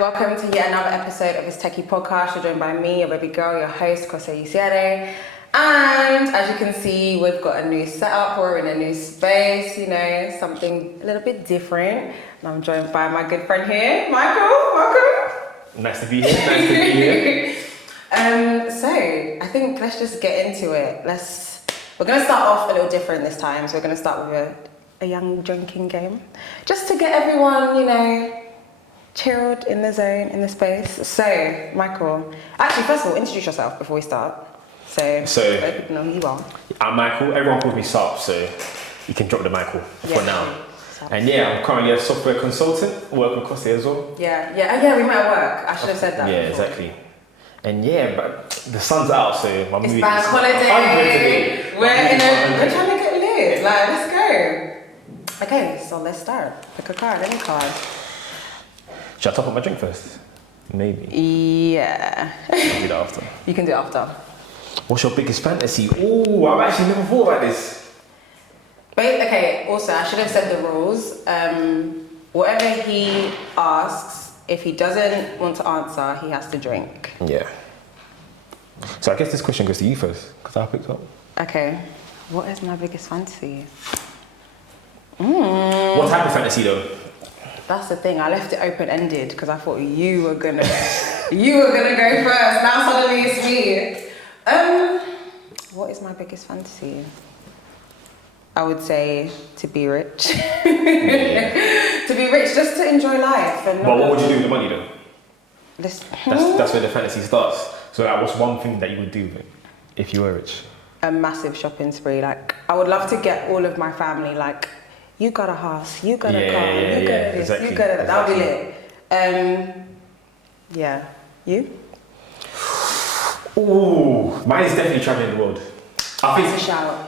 welcome to yet another episode of this Techie Podcast. You're joined by me, your baby girl, your host, Kose. And as you can see, we've got a new setup, we're in a new space, you know, something a little bit different. And I'm joined by my good friend here, Michael. Welcome. Nice to be here, So, I think let's just get into it. We're going to start off a little different this time. So we're going to start with a young drinking game. Just to get everyone, you know, chilled in the zone, in the space. So, Michael, actually, first of all, introduce yourself before we start. So let people know who you are. I'm Michael. Everyone calls me Sarpps, so you can drop the Michael for now. Sarpps. And yeah, I'm currently a software consultant, work with Kose as well. Yeah, we met at work. I should have said that. Yeah, before. Exactly. And yeah, but the sun's out, so my mood is bank holiday. We're trying to get lit. Like, let's go. Okay, so let's start. Pick a card, any card. Should I top up my drink first? Maybe. Yeah. I'll do that after. You can do it after. What's your biggest fantasy? Oh, I've actually never thought about this. Wait, okay, also, I should have said the rules. Whatever he asks, if he doesn't want to answer, he has to drink. Yeah. So I guess this question goes to you first, because I picked up. Okay. What is my biggest fantasy? What type of fantasy though? That's the thing. I left it open-ended because I thought you were gonna go first. Now suddenly it's me. What is my biggest fantasy? I would say to be rich. Yeah. To be rich, just to enjoy life. And But what would you do with the money though? This, That's where the fantasy starts. So like, what's one thing that you would do if you were rich? a massive shopping spree. Like, I would love to get all of my family, like, you got a house, you got a car, you got a this, exactly, you got a that. That would be lit. Yeah. You? Ooh, mine is definitely traveling the world. I It's a think shower.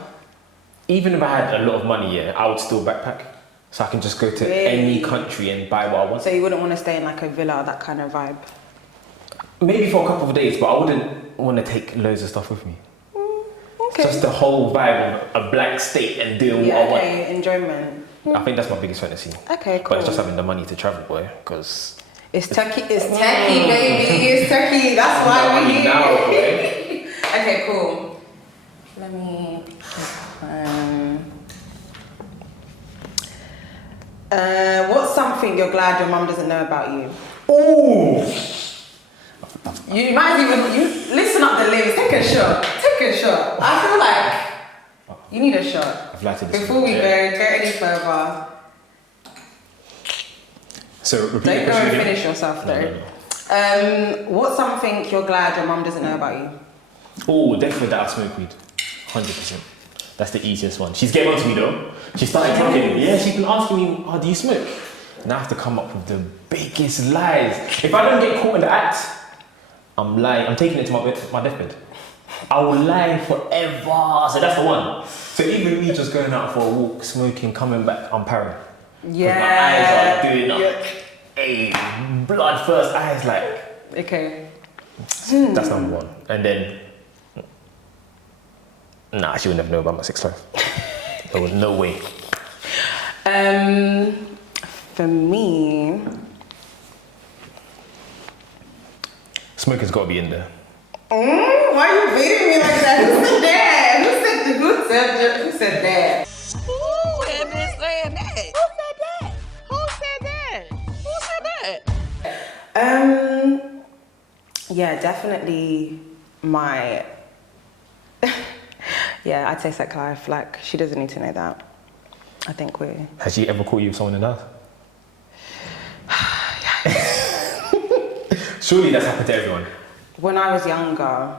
even if I had a lot of money, I would still backpack. So I can just go to Really? any country and buy what I want. So you wouldn't want to stay in like a villa, that kind of vibe? Maybe for a couple of days, but I wouldn't want to take loads of stuff with me. Okay. Just the whole vibe of a blank state and doing what I want. Okay, enjoyment. I think that's my biggest fantasy. Okay, cool. But it's just having the money to travel, boy, because... It's techie, baby, it's techie. That's why we're here. Now, boy. Okay, cool. Let me. What's something you're glad your mum doesn't know about you? Ooh! You might even listen up the limbs. Take a shot. I feel like you need a shot I've lighted this before we go any further. So repeat Don't the go question and again. finish yourself though. No. What's something you're glad your mum doesn't know about you? Oh, definitely that I smoke weed. 100%. That's the easiest one. She's getting on to me though. She started talking. Yeah, she's been asking me, oh, do you smoke? And I have to come up with the biggest lies. If I don't get caught in the act, I'm lying. I'm taking it to my deathbed. I will lie forever. So that's the one. So even me just going out for a walk, smoking, coming back, I'm paranoid. Yeah. My eyes are doing up. Hey, blood first eyes like. Okay. That's number one. And then, nah, she would never know about my sex life. No way. For me, Smoking's got to be in there. why are you beating me like that? Who said that? Who said that? Who have been saying that? Who said that? Yeah, definitely my. Yeah, I'd say sex life. Like, she doesn't need to know that. I think we. Has she ever caught you with someone in the house? Surely that's happened to everyone. When I was younger,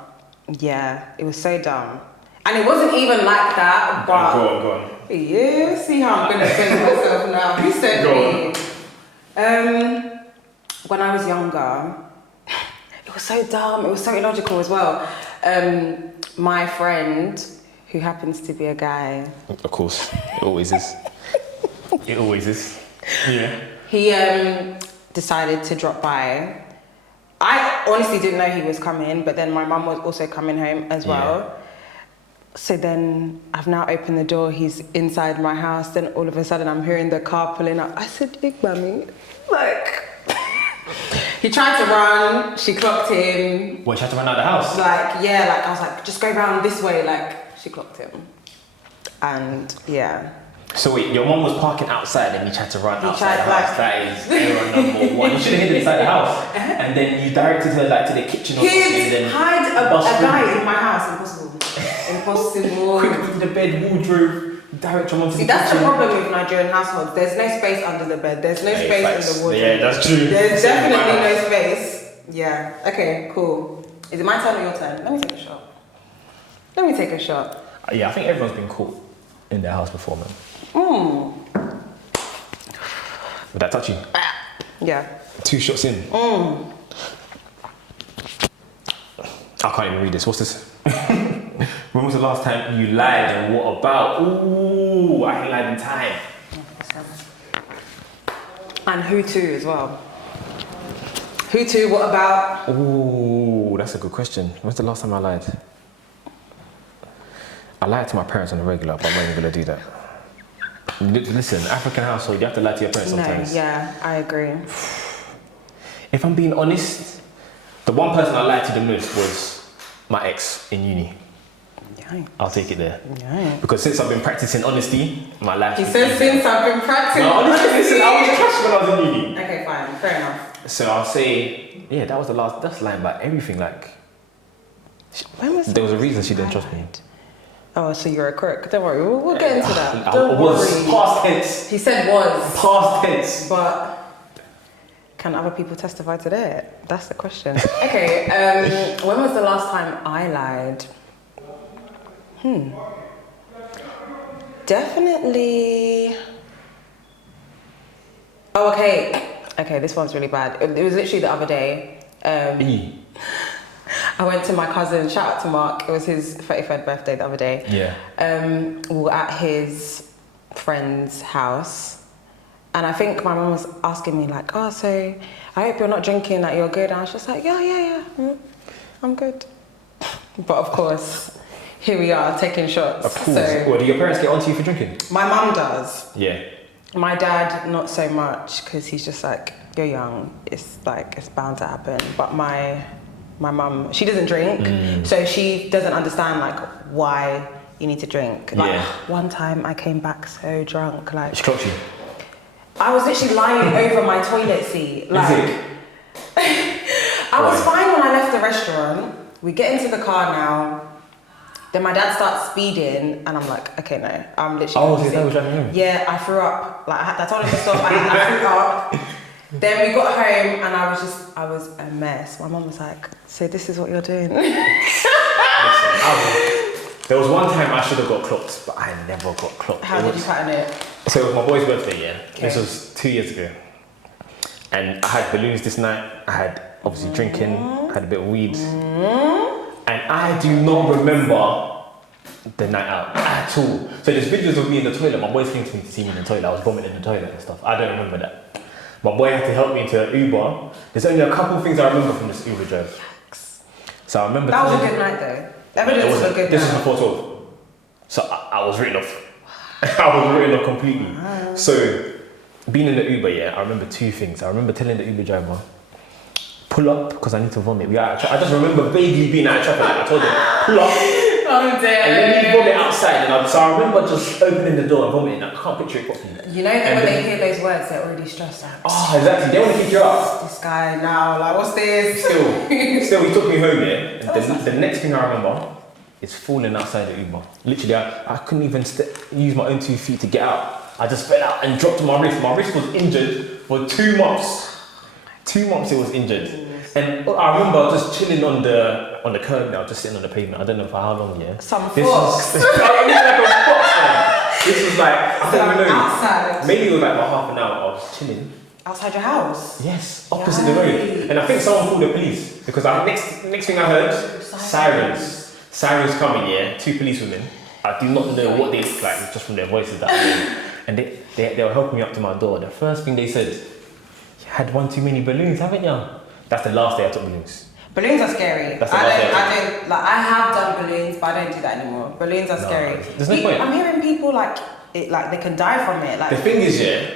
yeah, it was so dumb. And it wasn't even like that, but... Go on. Yeah, see how I'm gonna defend myself now. Who said Go me? When I was younger, it was so dumb, it was so illogical as well. My friend, who happens to be a guy... Of course, it always is. It always is. Yeah. He decided to drop by. I honestly didn't know he was coming, but then my mum was also coming home as well. Yeah. So then I've now opened the door, he's inside my house, then all of a sudden I'm hearing the car pulling up. I said, "Big mummy," like, He tried to run, she clocked him. What, she had to run out of the house? Like, yeah, like I was like, just go round this way, like she clocked him. And yeah. So wait, your mom was parking outside and you tried to run outside the house. Like, That is error number one. You should have hid inside the house. And then you directed her like to the kitchen or something. He'd hide a guy in my house, impossible. Impossible. Quick to the bed, wardrobe. Direct your mom to the that's kitchen. the problem with Nigerian households. There's no space under the bed. There's no space in the wardrobe. Yeah, that's true. There's definitely no space. Yeah. Okay, cool. Is it my turn or your turn? Let me take a shot. Yeah, I think everyone's been caught in their house before, man. Would that touch you? Yeah. 2 shots in. I can't even read this. What's this? When was the last time you lied and what about? Ooh, I ain't lied in time. And who to as well. Who to, what about? Ooh, that's a good question. When's the last time I lied? I lied to my parents on a regular, but I'm not even gonna do that. Listen, African household, you have to lie to your parents sometimes. No, yeah, I agree. If I'm being honest, the one person I lied to the most was my ex in uni. Yikes. I'll take it there. Yikes. Because since I've been practicing honesty, my life. He said since I've been practicing. No, honestly, listen, I was trash when I was in uni. Okay, fine, fair enough. So I'll say, yeah, that was the last. That's lying about everything. Like, When was there was a reason she didn't trust me. Oh, so you're a crook. Don't worry, we'll get into that. I Don't was worry. past tense. He said was. Past tense. But can other people testify to that? That's the question. Okay, when was the last time I lied? Definitely. Oh, okay. Okay, this one's really bad. It was literally the other day. I went to my cousin, shout out to Mark, it was his 33rd birthday the other day. Yeah. We were at his friend's house, and I think my mum was asking me like, oh, so I hope you're not drinking, like you're good. And I was just like, yeah, I'm good. But of course, here we are taking shots. Of course. So, what, do your parents get onto you for drinking? My mum does. Yeah. My dad, not so much, because he's just like, you're young, it's like, it's bound to happen. But my mum, she doesn't drink, so she doesn't understand like why you need to drink. Like one time I came back so drunk, like she clocked you. I was literally lying over my toilet seat. Like I was fine when I left the restaurant. We get into the car now. Then my dad starts speeding, and I'm like, okay, no, I'm literally. Oh, so that was driving home? Yeah, I threw up. Like I told him to stop. I threw up. Then we got home, and I was a mess. My mum was like, so this is what you're doing? Listen, there was one time I should have got clocked, but I never got clocked. How did you pattern it? So it was my boy's birthday, yeah. Okay. This was 2 years ago. And I had balloons this night. I had obviously drinking, I had a bit of weed. And I do not remember the night out at all. So there's videos of me in the toilet. My boys came to me to see me in the toilet. I was vomiting in the toilet and stuff. I don't remember that. My boy had to help me into an Uber. There's only a couple of things I remember from this Uber drive. So I remember... That was a good night though. Evidence was a good night. This was before 12. So I was written off. I was written off completely. Wow. So, being in the Uber, yeah, I remember 2 things. I remember telling the Uber driver, pull up, because I need to vomit. I just remember vaguely being out of traffic. I told him, pull up. Oh dear. And then he vomit outside. So I remember just opening the door and vomiting. I can't picture it properly. You know that when they hear those words, they're already stressed out. Oh, exactly. They want to kick you up. This guy now, like, what's this? Still, he took me home, yeah. And the next thing I remember is falling outside the Uber. Literally, I couldn't even use my own 2 feet to get out. I just fell out and dropped my wrist. My wrist was injured for 2 months. 2 months it was injured. And I remember just chilling on the curb now, just sitting on the pavement. I don't know for how long, yeah. Some fox. I looked like a fox, man. This was like, I don't even know. Outside. Maybe it was like about half an hour. I was chilling. Outside your house? Yes, opposite the road. And I think someone called the police because next thing I heard, sirens. Sirens coming, yeah. 2 policewomen. I do not know what they look like just from their voices that way. And they were helping me up to my door. The first thing they said, you had one too many balloons, haven't you? That's the last day I took balloons. Balloons are scary. I have done balloons, but I don't do that anymore. Balloons are scary. There's no point. I'm hearing people like they can die from it. Like the thing is, yeah,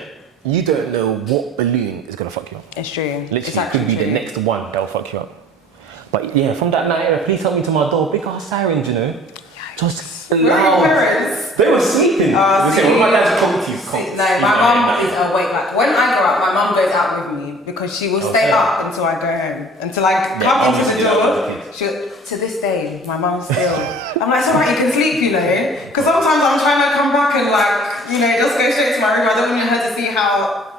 you don't know what balloon is gonna fuck you up. It's true. Literally, It's it could be true. the next one that will fuck you up. But yeah, from that night era, please help me to my door. Big ass sirens, you know. Just Where are your loud. parents? They were sleeping. See, One of my dad's properties. no, my mum is awake. Like when I grow up, my mum goes out with me because she will stay up until I go home. Until I come into the door. To this day, my mum still. I'm like, it's alright, you can sleep, you know. Because sometimes I'm trying to come back and like, you know, just go straight to my room. I don't want her to see how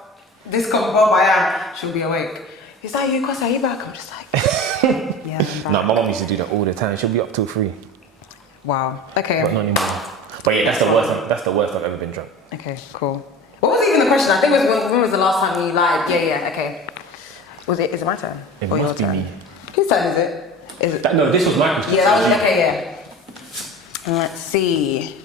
discomfortable I am. She'll be awake. Is that you, Kose? Are you back? I'm just like, yeah, I'm back. No, my mum used to do that all the time. She'll be up till 3. Wow. Okay. But not anymore. But yeah, that's the worst. That's the worst I've ever been drunk. Okay, cool. What was even the question? I think it was when was the last time you lied? Yeah, okay. Is it my turn? It or must be your turn? me. Whose turn is it? Is it? No, this was my question. Yeah, that was okay, yeah. Let's see.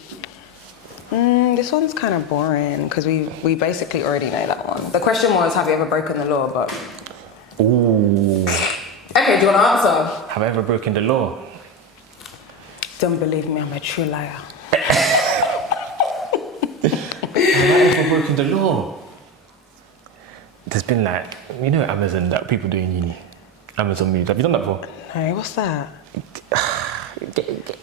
This one's kind of boring because we basically already know that one. The question was, have you ever broken the law? But Ooh. okay, do you want to answer? Have I ever broken the law? Don't believe me, I'm a true liar. Have I ever broken the law? There's been like, you know, Amazon that people do in uni. Amazon moves. Have you done that before? No, what's that?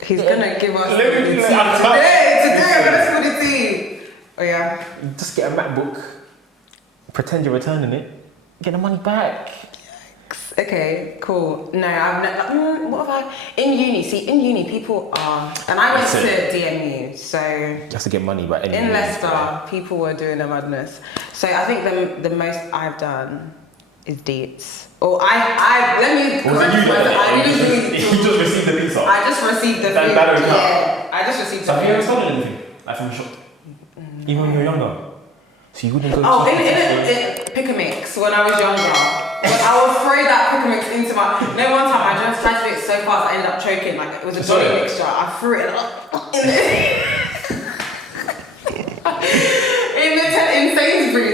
He's gonna give us Today, I'm gonna spill the tea. Oh yeah. Just get a MacBook, pretend you're returning it, get the money back. Okay, cool. No, I've never. What have I? In uni, people are, and I went to DMU, so Just to get money back. in Leicester, people were doing the madness. So I think the most I've done is dates. Or let me correct myself. You just received the pizza. I just received the food. That don't count. Yeah, I just received the So have you ever food. stolen anything? Like from a shop? Even when you were younger? So you wouldn't go Oh, to in pick a mix when I was younger. When I would throw that pick a mix into my. No, one time I just tried to do it so fast I ended up choking. Like it was a Sorry. dolly mixture. I threw it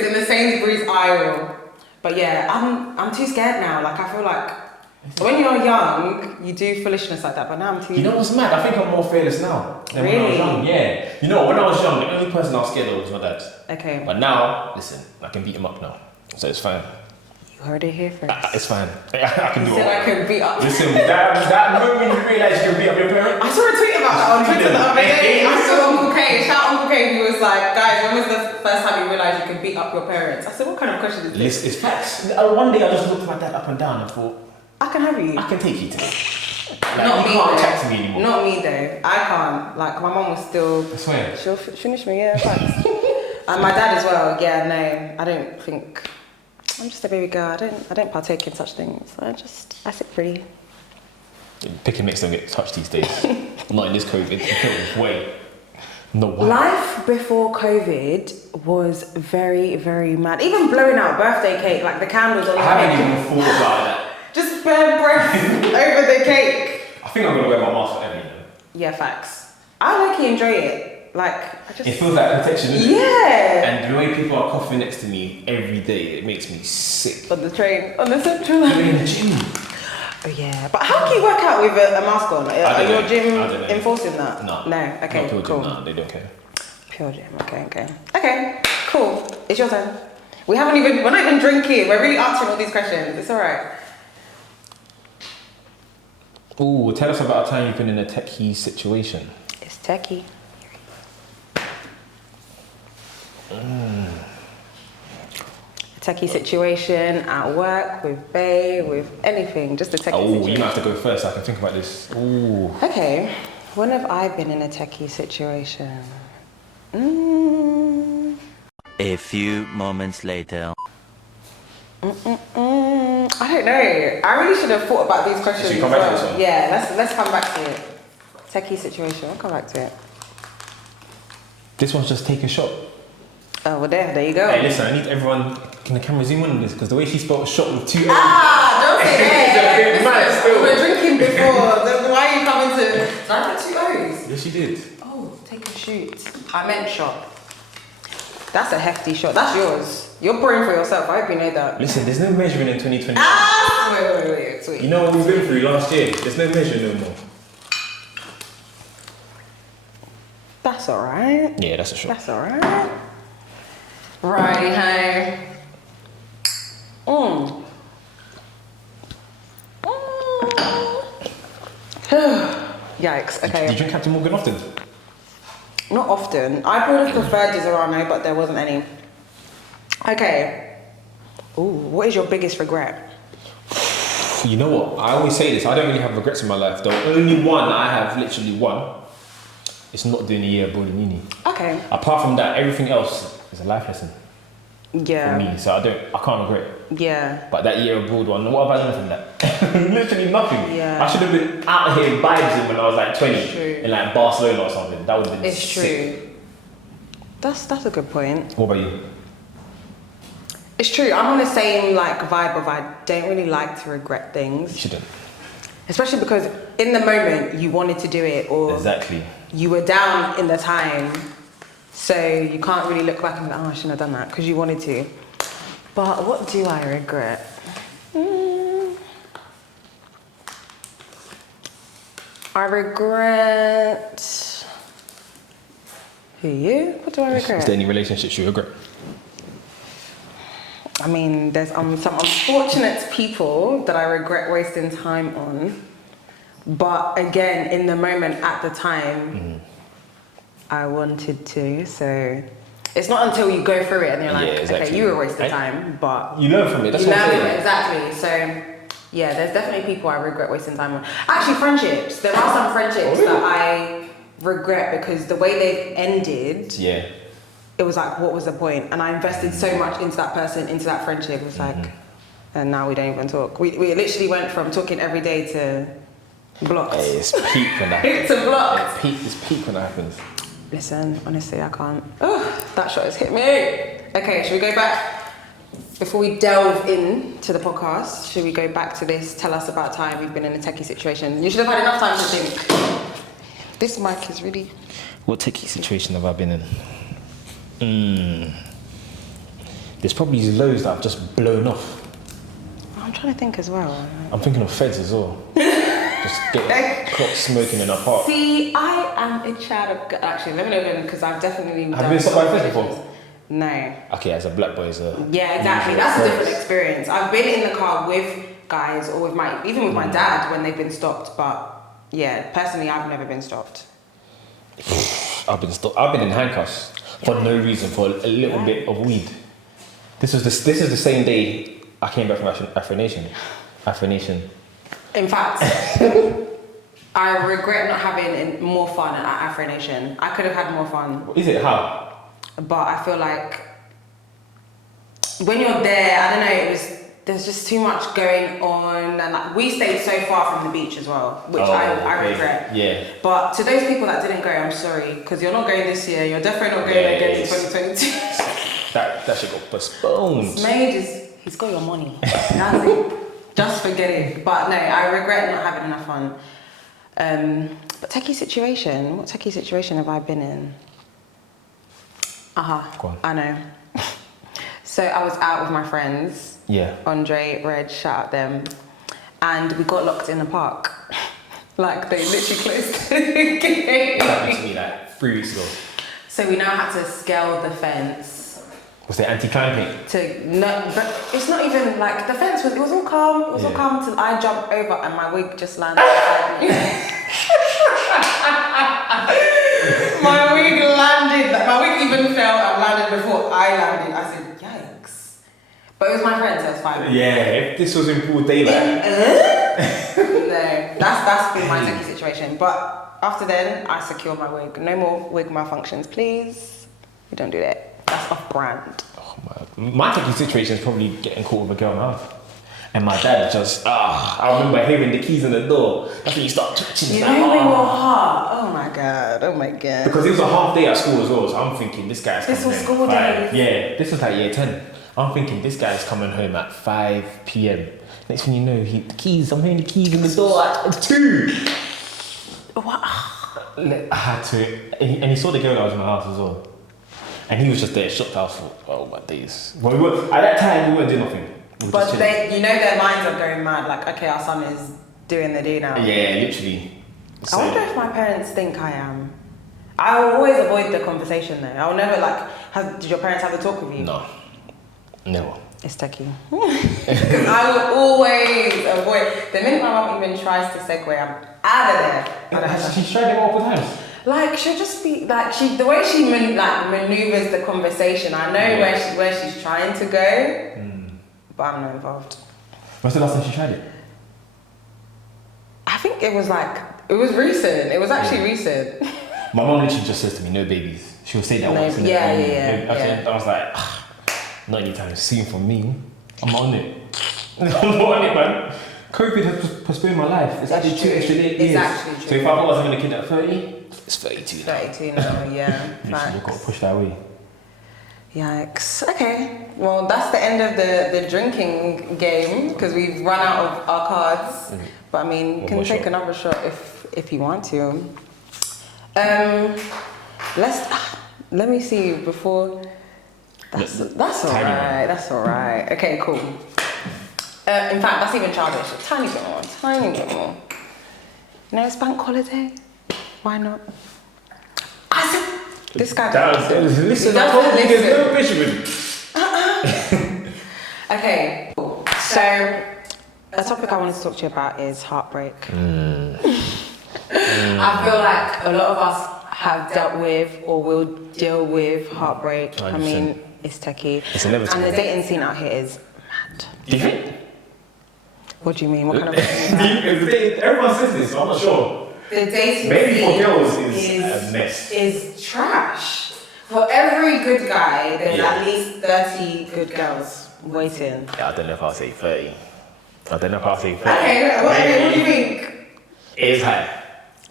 in the Sainsbury's aisle. But yeah, I'm too scared now. Like I feel like when you're young, you do foolishness like that. But now I'm too. You know what's mad? I think I'm more fearless now than when I was Really? young. Yeah. You know, when I was young, the only person I was scared of was my dad. Okay. But now, listen, I can beat him up now. So it's fine. You heard it here first. It's fine. I can You do it. said I could beat up. Listen, that moment you realise you can beat up your parents. I saw a tweet about that on Twitter the other day. I saw Uncle K, shout Uncle K, he was like, guys, when was the first time you realised you could beat up your parents? I said, what kind of question is this? It's facts. One day I just looked my dad up and down and thought, I can have you. I can take you today. Not you me can't though. chat to me anymore. Not me though. I can't. Like, my mum was still, I swear. she'll finish me, yeah, facts. And my dad as well, yeah, no, I don't think, I'm just a baby girl, I don't partake in such things. I sit pretty. Pick and mix don't get touched these days. Not in this COVID way. No way. Life before COVID was very, very mad. Even blowing out birthday cake, like the candles on the I haven't cake. even thought about that. Just burn breath over the cake. I think I'm gonna wear my mask forever, you know. Yeah, facts. I like enjoy it. Like, I just. It feels like protection, isn't it? Yeah. And the way people are coughing next to me every day, it makes me sick. On the train, on the central You're line. in the gym. Oh yeah, but how can you work out with a mask on? Are don't your know. gym I don't know. enforcing that? No. No. Okay. Not pure Cool. gym, no, they don't care. Pure gym. Okay. Okay. Cool. It's your turn. We're not even drinking. We're really answering all these questions. It's alright. Ooh, tell us about a time you've been in a techie situation. It's techie. A techie situation at work, with Bae, with anything, just a techie Oh, situation. you might have to go first so I can think about this. Ooh. Okay, when have I been in a techie situation? A few moments later. I don't know. I really should have thought about these questions. Should we come as back to well. this one? Yeah, let's come back to it. Techie situation. I'll come back to it. This one's just take a shot. Oh, well, there you go. Hey, listen, I need everyone. Can the camera zoom in on this? Because the way she spelled shot with 2 A's. Don't say that. It's a bit mad still. We were drinking before. Why are you coming to? Did I put 2 O's? Yes, she did. Oh, take a shoot. I meant shot. That's a hefty shot. That's yours. You're pouring for yourself. I hope you know that. Listen, there's no measuring in 2020. Wait. Sweet. You know what we've been through last year? There's no measuring no more. That's alright. Yeah, that's a shot. That's alright. Righty ho. Yikes. Okay. Do you drink Captain Morgan often? Not often. I would have preferred Disaronno, but there wasn't any. Okay. Ooh, what is your biggest regret? You know what? I always say this. I don't really have regrets in my life. The only one I have, literally one, is not doing a year abroad in uni. Okay. Apart from that, everything else is a life lesson Yeah. for me. So I can't regret. Yeah. But that year abroad one, what have I learned from that? Literally nothing. Yeah. I should have been out here vibing when I was like 20 It's true. in like Barcelona or something. That would have been It's sick. true. That's a good point. What about you? It's true. I'm on the same like vibe of I don't really like to regret You things, shouldn't. especially because in the moment you wanted to do it or Exactly. you were down in the time, so you can't really look back and be like, oh, I shouldn't have done that because you wanted to. But what do I regret? I regret. Who, you? What do I regret? Is there any relationships you regret? I mean, there's some unfortunate people that I regret wasting time on. But again, in the moment, at the time, I wanted to. So it's not until you go through it and you're like, Yeah, exactly. okay, you were a waste of time, but You learn from it. That's you what I'm learn saying. it, exactly. So yeah, there's definitely people I regret wasting time on. Actually, friendships. There are some friendships that I regret because the way they've ended. Yeah. It was like, what was the point? And I invested so much into that person, into that friendship. It was like, and now we don't even talk. We literally went from talking every day to blocked. Hey, it's peak when that happens. To blocked. It's peak when that happens. Listen, honestly, I can't. Oh, that shot has hit me. Okay, should we go back? Before we delve into the podcast, should we go back to this? Tell us about time you've been in a techie situation. You should have had enough time to think. This mic is really... What techie situation have I been in? There's probably loads that I've just blown off. I'm trying to think as well. I'm thinking of feds as well. Just getting caught smoking in a park. See, I am a child of... Actually, let me know because I've definitely... Have you been stopped by a feds before? No. Okay, as a black boy, it's a... Yeah, exactly. That's a different experience. I've been in the car with guys or with even with my dad when they've been stopped, but yeah, personally, I've never been stopped. I've been stopped. I've been in handcuffs for no reason, for a little bit of weed. This is the same day I came back from Afro Nation. In fact, I regret not having more fun at Afro Nation. I could have had more fun. Is it? How? But I feel like when you're there, I don't know, there's just too much going on, and like we stayed so far from the beach as well, which I regret. Yeah. But to those people that didn't go, I'm sorry, because you're not going this year. You're definitely not going again in 2022. That should go postponed. Smade he's got your money. That's it. Just forget it. But no, I regret not having enough fun. But techie situation. What techie situation have I been in? Go on. I know. So I was out with my friends. Yeah. Andre, Reg, shout out them. And we got locked in the park. Like they literally closed the gate. That happened to me like 3 weeks ago. So we now had to scale the fence. Was there anti-crime paint? But it's not even like the fence was. It was all calm. It was all calm till I jumped over and my wig just landed. My wig landed. Like, my wig even fell and landed before I landed. I said, "Yikes!" But it was my friend, so it's fine. Yeah. If this was in broad daylight. No, that's been my techie situation. But after then, I secured my wig. No more wig malfunctions, please. We don't do that. That's off-brand. Oh my techie situation is probably getting caught with a girl now. And my dad just, I remember hearing the keys in the door. That's when you start twitching. You Like, know when your heart, oh my god. Because it was a half day at school as well, so I'm thinking this guy's This coming was home school at 5. days. Yeah, this was like year 10. I'm thinking this guy's coming home at 5 p.m. Next thing you know, I'm hearing the keys in the door at 2. What? I had to, and he saw the girl that was in my house as well. And he was just there, shocked. I was like, oh my days. Well, at that time, we weren't doing nothing. We were But just chilling. you know their minds are going mad. Like, okay, our son is doing the do now. Yeah, literally. I wonder if my parents think I am. I will always avoid the conversation though. I'll never did your parents have a talk with you? No, never. It's techie. Because I will always avoid. The minute my mum even tries to segue, I'm out of there. She's tried it multiple times. Like she'll just be like the way she maneuvers the conversation. I know where she's trying to go, but I'm not involved. When's the last time she tried it? I think it was recent. It was actually recent. My mom literally just says to me, "No babies." She'll say that once. Yeah. I was like, not anytime soon for me. I'm on it. I'm on it, man. COVID has postponed my life. It's actually 2 extra years. Exactly true. So if I thought I was having a kid at 30, it's 32 now. 32 now, yeah. Literally, you've got to push that way. Yikes. Okay. Well, that's the end of the drinking game because we've run out of our cards. But I mean, you can take another shot if you want to. Let me see before. That's alright. That's alright. Okay, cool. In fact, that's even childish. A tiny bit more. You know, it's bank holiday. Why not? This guy. Listen, I told you there's no issue with it. Okay, cool. So, a topic I wanted to talk to you about is heartbreak. I feel like a lot of us have dealt with or will deal with heartbreak. 100%. I mean, it's techie. It's inevitable. And the dating scene out here is mad. Do you think? What do you mean? What kind of Everyone says this, so I'm not sure. The dating Maybe for scene girls is a mess. is trash. For every good guy, there's at least 30 good girls waiting. Yeah, I don't know if I'll say 30. Okay, what do you think? It is high.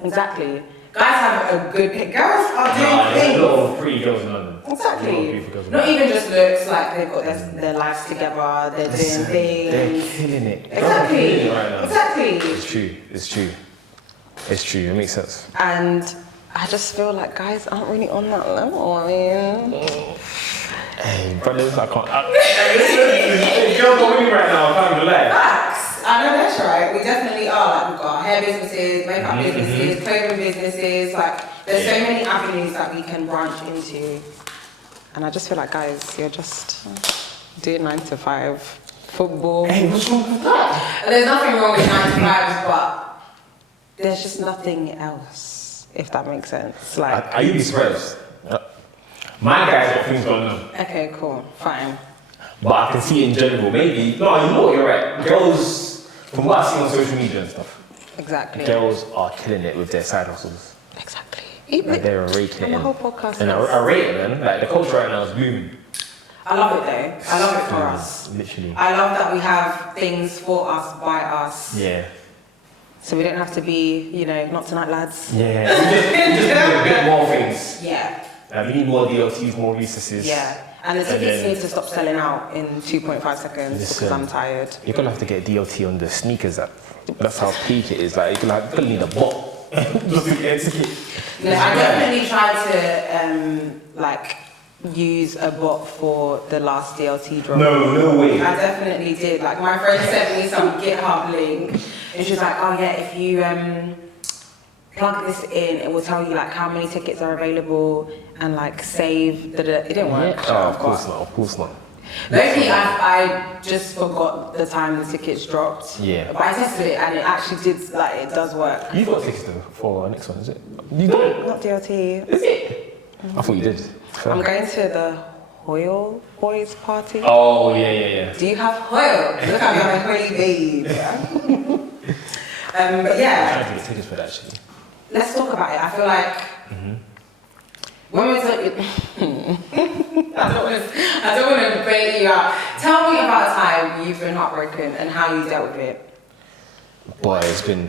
Exactly. Guys have a good pick. Girls are doing There's things. a lot of pretty girls in London. Exactly. Not even just looks, like they've got their lives together, they're doing things. They're killing it. Exactly. They're killing it right now. Exactly. It's true. It makes sense. And I just feel like guys aren't really on that level. I mean, Hey, brothers, I can't. Girls are winning right now. I can't even lie. facts. I know that's right. We definitely are. Like we've got hair businesses, makeup businesses, clothing businesses. Like there's so many avenues that we can branch into. And I just feel like guys, you're just doing 9 to 5 football. Hey, what's wrong with that? And there's nothing wrong with 9 to 5s, but there's just nothing else, if that makes sense. Like, Are you be surprised? My guys got things going on. okay, cool, fine. But I can see in general, maybe. No, you know what, you're right. Girls, from what I see on social media and stuff, Exactly. girls are killing it with their side hustles. Exactly. Like they're raking it My in. whole podcast. And I rate it, man. Like the culture right now is booming. I love it though. I love it for us. Literally. I love that we have things for us, by us. Yeah. So we don't have to be, not tonight, lads. Yeah. We just need a bit more things. Yeah. We need more DLTs, more recesses. Yeah. And the tickets need to stop selling out in 2.5 seconds because I'm tired. You're gonna have to get DLT on the sneakers app. That's how peak it is. Like you're gonna need a bot just to get a ticket. I definitely tried to use a bot for the last DLT drop. No way. I definitely did. Like my friend sent me some GitHub link, and she was like, "Oh yeah, if you plug this in, it will tell you like how many tickets are available and like save." It didn't work. Oh, of course not. Lately, I just forgot the time the tickets dropped. Yeah. But I tested it and it actually did. It does work. You've got tickets though for our next one, is it? You don't? Not DLT. Is it? I thought you did. I'm going to the Hoyle Boys party. Oh yeah. Do you have Hoyle? Look at me, I'm a Hoyle babe. But I'm yeah, trying to get tickets for that actually. let's talk about it. I feel like when we're talking, I don't want to bait you out. Tell me about a time you've been heartbroken and how you dealt with it. Boy, it's been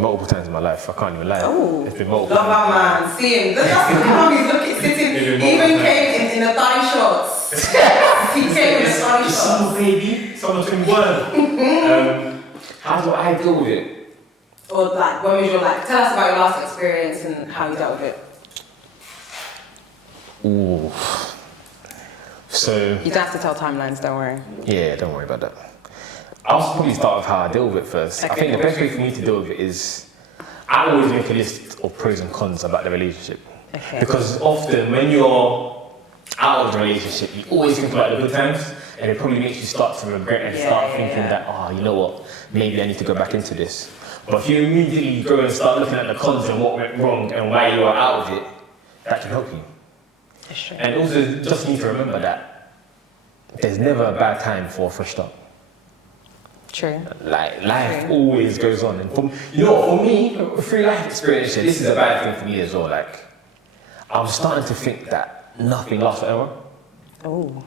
multiple times in my life. I can't even lie. Oh, It's been multiple love our man. See him. That's how he's looking, sitting. He even came in the thigh shorts. He came in the thigh shorts. Summer baby, summer 21. How do I deal with it? Or like, when was your tell us about your last experience and how you dealt with it. Ooh. So, You don't have to tell timelines, don't worry. yeah, don't worry about that. I'll probably start with how I deal with it first. I Okay, think the best way for me to deal with it is I always make a list of pros and cons about the relationship. Okay. Because often when you're out of the relationship, you always think about the good times, and it probably makes you start to regret and start thinking that, you know what, maybe I need to go back into this. But if you immediately go and start looking at the cons and what went wrong and why you are out of it, that can help you. That's true. And also, just need to remember that there's never a bad time for a fresh start. True. Like, life always goes on. And for me, through life experience, this is a bad thing for me as well. Like, I'm starting to think that nothing lasts forever. Oh.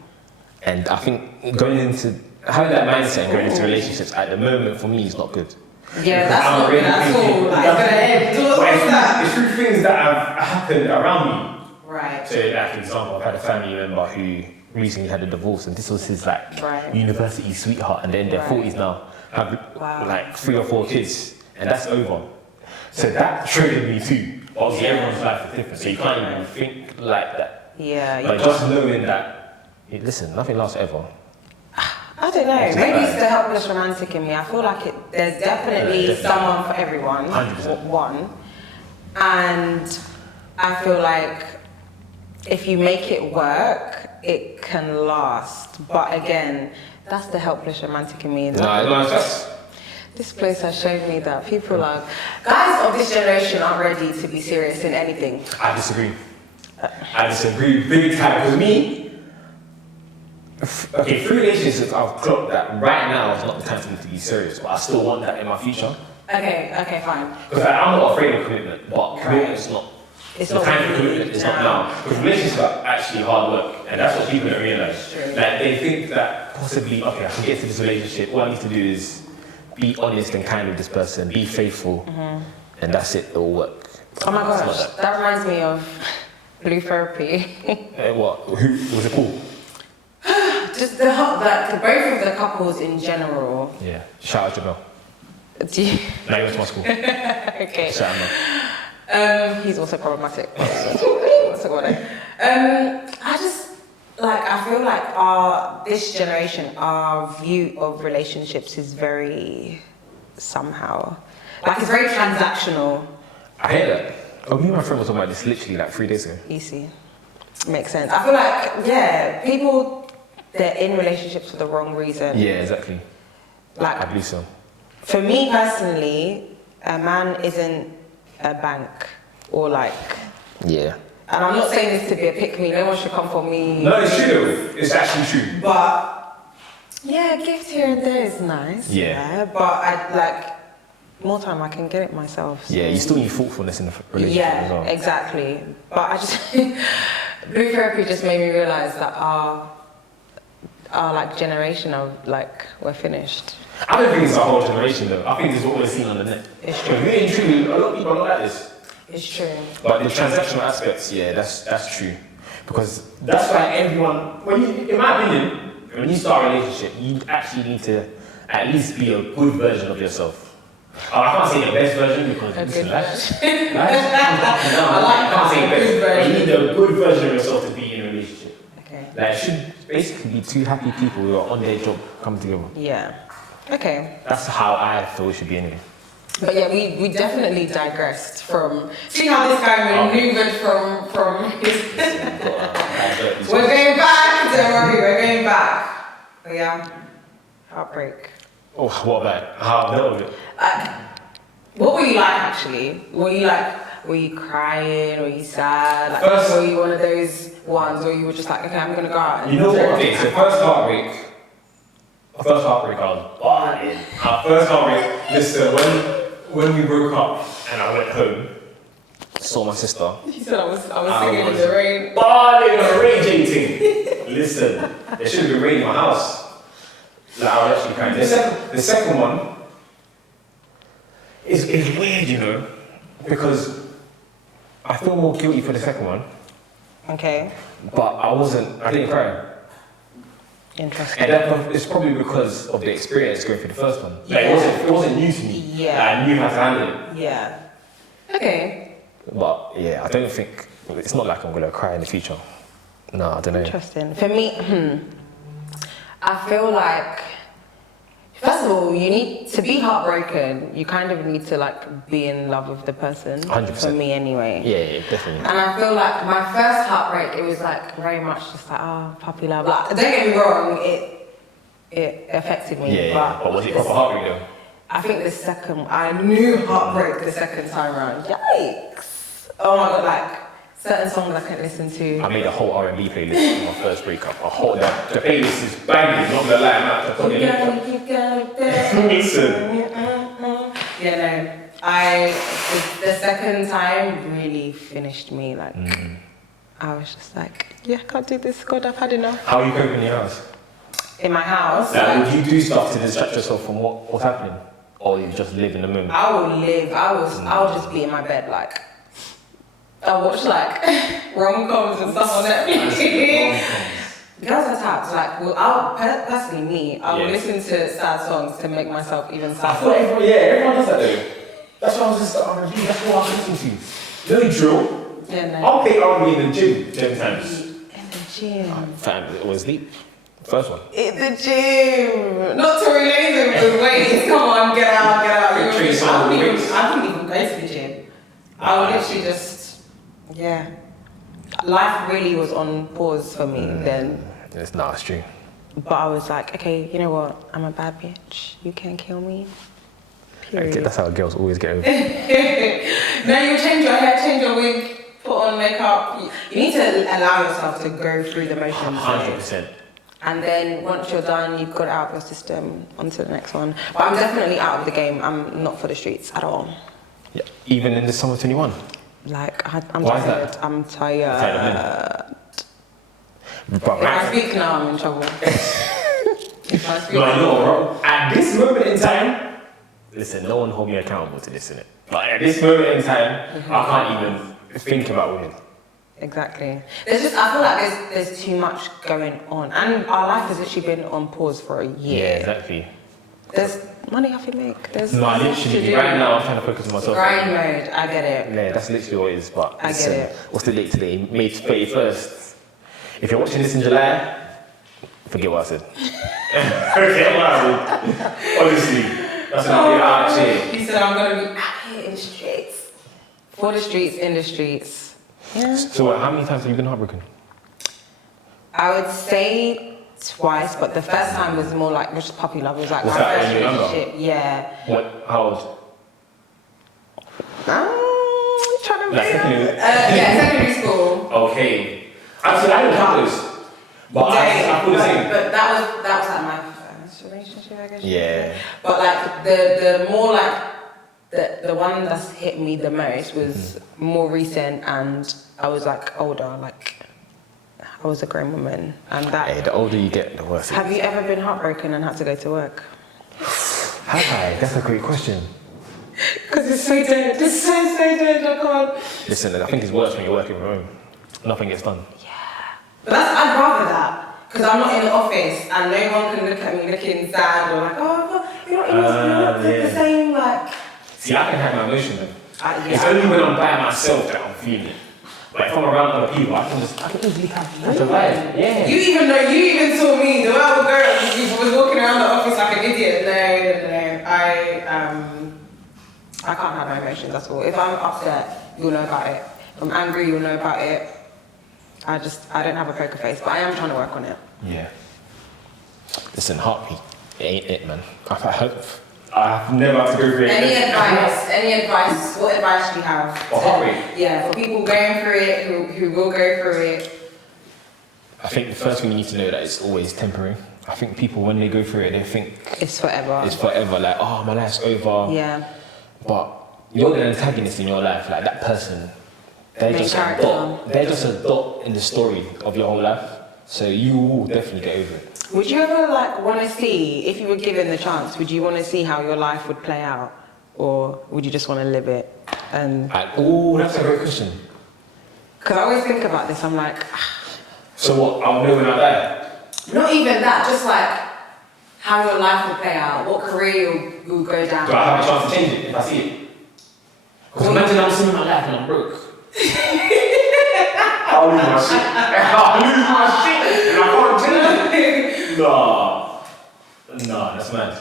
And I think having that mindset and going into relationships at the moment for me is not good. Yeah, that's not good at all. Like, it's gonna end. What's that? It's through things that have happened around me. Right. So, like, for example, I've had a family member who recently had a divorce, and this was his university sweetheart, and then they're 40s now, have like 3 or 4 kids, and that's over. So that triggered me too. Obviously, everyone's life is different, so you can't even think like that. Yeah. But just knowing that, listen, nothing lasts forever. I don't know. Maybe it's the helpless romantic in me. I feel like there's definitely someone for everyone. 100%. One. And I feel like if you make it work, it can last. But again, that's the helpless romantic in me. This place has shown me that guys of this generation aren't ready to be serious in anything. I disagree. Big time. Because me, through relationships, I've clocked that right now is not the time for me to be serious, but I still want that in my future. Okay, fine. Because I'm not afraid of commitment, but commitment is not. It's the not time for commitment is not now. Because relationships are actually hard work, and that's what people don't realize. Like, they think that possibly, I can get to this relationship, all I need to do is be honest and kind with this person, be faithful, and that's it, it'll work. Oh my gosh, that reminds me of Blue Therapy. What? Who was it called? Just both of the couples in general. Yeah. Shout out Jabel. Do you? No, he went to my school. Okay. Shout out. He's also problematic. Let's talk about it. I feel like this generation, our view of relationships is very somehow, like, it's very transactional. I hear that. Me and my friend was talking about this literally like 3 days ago. Easy. Makes sense. I feel like, people, they're in relationships for the wrong reason. Yeah, exactly. Like, I believe so. For me personally, a man isn't a bank or like. Yeah. And I'm not saying this to be a pick-me, no one should come for me. No, it's true. It's actually true. But, a gift here and there is nice. Yeah. But I'd like, more time I can get it myself. So. Yeah, you still need thoughtfulness in the relationship as well. Yeah, exactly. But I just, Blue Therapy just made me realise that our generation of we're finished. I don't think it's our whole generation though. I think it's what we're seeing on the net. It's true. Really and truly, a lot of people are not like this. It's true. But the transactional aspects, that's true. Because that's why everyone, in my opinion, when you start a relationship, you actually need to at least be a good version of yourself. I can't say the best version because A it's good life. version. I can't say best, but you need a good version of yourself to be in a relationship. Okay. Like, it should basically be 2 happy people who are on their job coming together. Yeah. Okay. That's how I feel it should be anyway. But we definitely digressed from. See how this guy maneuvered from his. We're going back. Don't worry, we're going back. Oh yeah, heartbreak. Oh, what about it? How I dealt with it? What were you like actually? Were you crying? Were you sad? First, were you one of those ones where you were just like, okay, I'm gonna go out? And you know what? Okay, so first heartbreak, I was balling. First heartbreak. Listen, when we broke up and I went home, saw my sister. You said I was singing in the rain. Balling and raging. Listen, there should have been rain in my house. Like, I was actually crying. The second one is weird, because I feel more guilty for the second one. Okay. But I didn't cry. Interesting. And that is probably because of the experience going through the first one. Like, it wasn't new to me. Yeah. Like, I knew how to handle it. Yeah. Okay. But yeah, I don't think, it's not like I'm gonna cry in the future. No, I don't know. Interesting. For me, I feel like First of all, you need to be heartbroken. You kind of need to like be in love with the person. 100%. For me, anyway. Yeah, definitely. And I feel like my first heartbreak, it was like very much just like, oh, puppy love. Like, don't get me wrong, it affected me. Yeah, but was it proper heartbreak though? I think the second, I knew heartbreak the second time around. Yikes! Oh my god, like certain songs I couldn't listen to. I made a whole R&B playlist for my first breakup. The playlist is banging, not gonna lie, I'm out to put it in. Listen. Yeah, no. The second time really finished me. Like, I was just like, yeah, I can't do this. God, I've had enough. How are you coping in your house? In my house. Like, would you do stuff to distract yourself from what's happening? Or you just live in the moment? I will live. I'll just be in my bed like. I watch like rom-coms and stuff on Netflix. Girls are tapped. Like, well, personally me, I will listen to sad songs to make myself even sadder. Everyone does that though. That's why I was just R&B. That's what I was listening to. No drill. Yeah, no. I'll play R&B in the gym 10 times. In the gym. Fam, it was sleep. First one. In the gym. Not Tory Lanez with weights. Come on, get out. I wouldn't even go to the gym. I would literally just. Yeah. Life really was on pause for me then. It's not, it's true. But I was like, okay, you know what? I'm a bad bitch. You can't kill me. Period. Okay, that's how girls always get over. No, you change your hair, change your wig, put on makeup. You need to allow yourself to go through the motions. 100%. And then once you're done, you've got it out of your system, onto the next one. But I'm definitely out of the game. I'm not for the streets at all. Yeah, even in the summer 21. Like, I'm Why is tired. that? I'm tired. If I speak now, I'm in trouble. If I speak No, I know, bro. At this moment in time, listen, no one hold me accountable to this, innit? Like, at this moment in time, I can't even think about women. Exactly. I feel like there's too much going on. And our life has literally been on pause for a year. Yeah, exactly. There's money I can make. There's No, I literally, right now I'm trying to focus on myself. Grind mode, I get it. Yeah, that's literally what it is, but I get it. What's the date today? May 31st. If you're watching this in July, forget what I said. Forget what I said. Honestly, that's another out here. He said I'm going to be out here in the streets. For the streets, in the streets. Yeah. So how many times have you been heartbroken? I would say twice, but the first time was more like just puppy love. It was like Was my that first when you were younger? relationship. Yeah. What? How old? I'm trying to Like secondary? yeah, secondary school. Okay. Actually, I didn't count those. But I feel the same. But that was like my first relationship, I guess. Yeah. But like the more like the one that's hit me the most was more recent, and I was like older, like I was a grown woman, and that. Hey, the older you get, the worse it is. Have you ever been heartbroken and had to go to work? Have I? That's a great question. Because it's so dead. It's so dead. I can't. Listen, I think it's worse when you're working from home. Nothing gets done. But I'd rather that, because I'm not in the office and no one can look at me looking sad or like, oh, you're not in the same, like. See, I can have my emotion though. Yeah. It's only when I'm by myself that I'm feeling it. But if I'm around other people, I can easily catch a vibe. Yeah. You even saw me, the way I was walking around the office like an idiot. No. I can't have my emotions at all. If I'm upset, you'll know about it. If I'm angry, you'll know about it. I don't have a poker face, but I am trying to work on it. Yeah. Listen, heartbeat, it ain't it, man. I've never had to go through it. Any advice? What advice do you have? For heartbreak? Yeah, for people going through it, who will go through it. I think the first thing you need to know that it's always temporary. I think people, when they go through it, they think It's forever. it's forever. Like, oh, my life's over. Yeah. But you're the antagonist in your life. Like, that person, they're Main just a character. dot. They're just a dot in the story of your whole life. So you will definitely get over it. Would you ever want to see, if you were given the chance, would you want to see how your life would play out, or would you just want to live it? And Oh, that's a great question. because I always think about this, I'm like, So what? I'll know when I die. not even that, just like how your life will play out, what career you'll go down. Do I have a chance to change it if I see it? Because imagine I'm seeing my life and I'm broke. I'll lose my shit. And I can't change it. Nah, that's mad.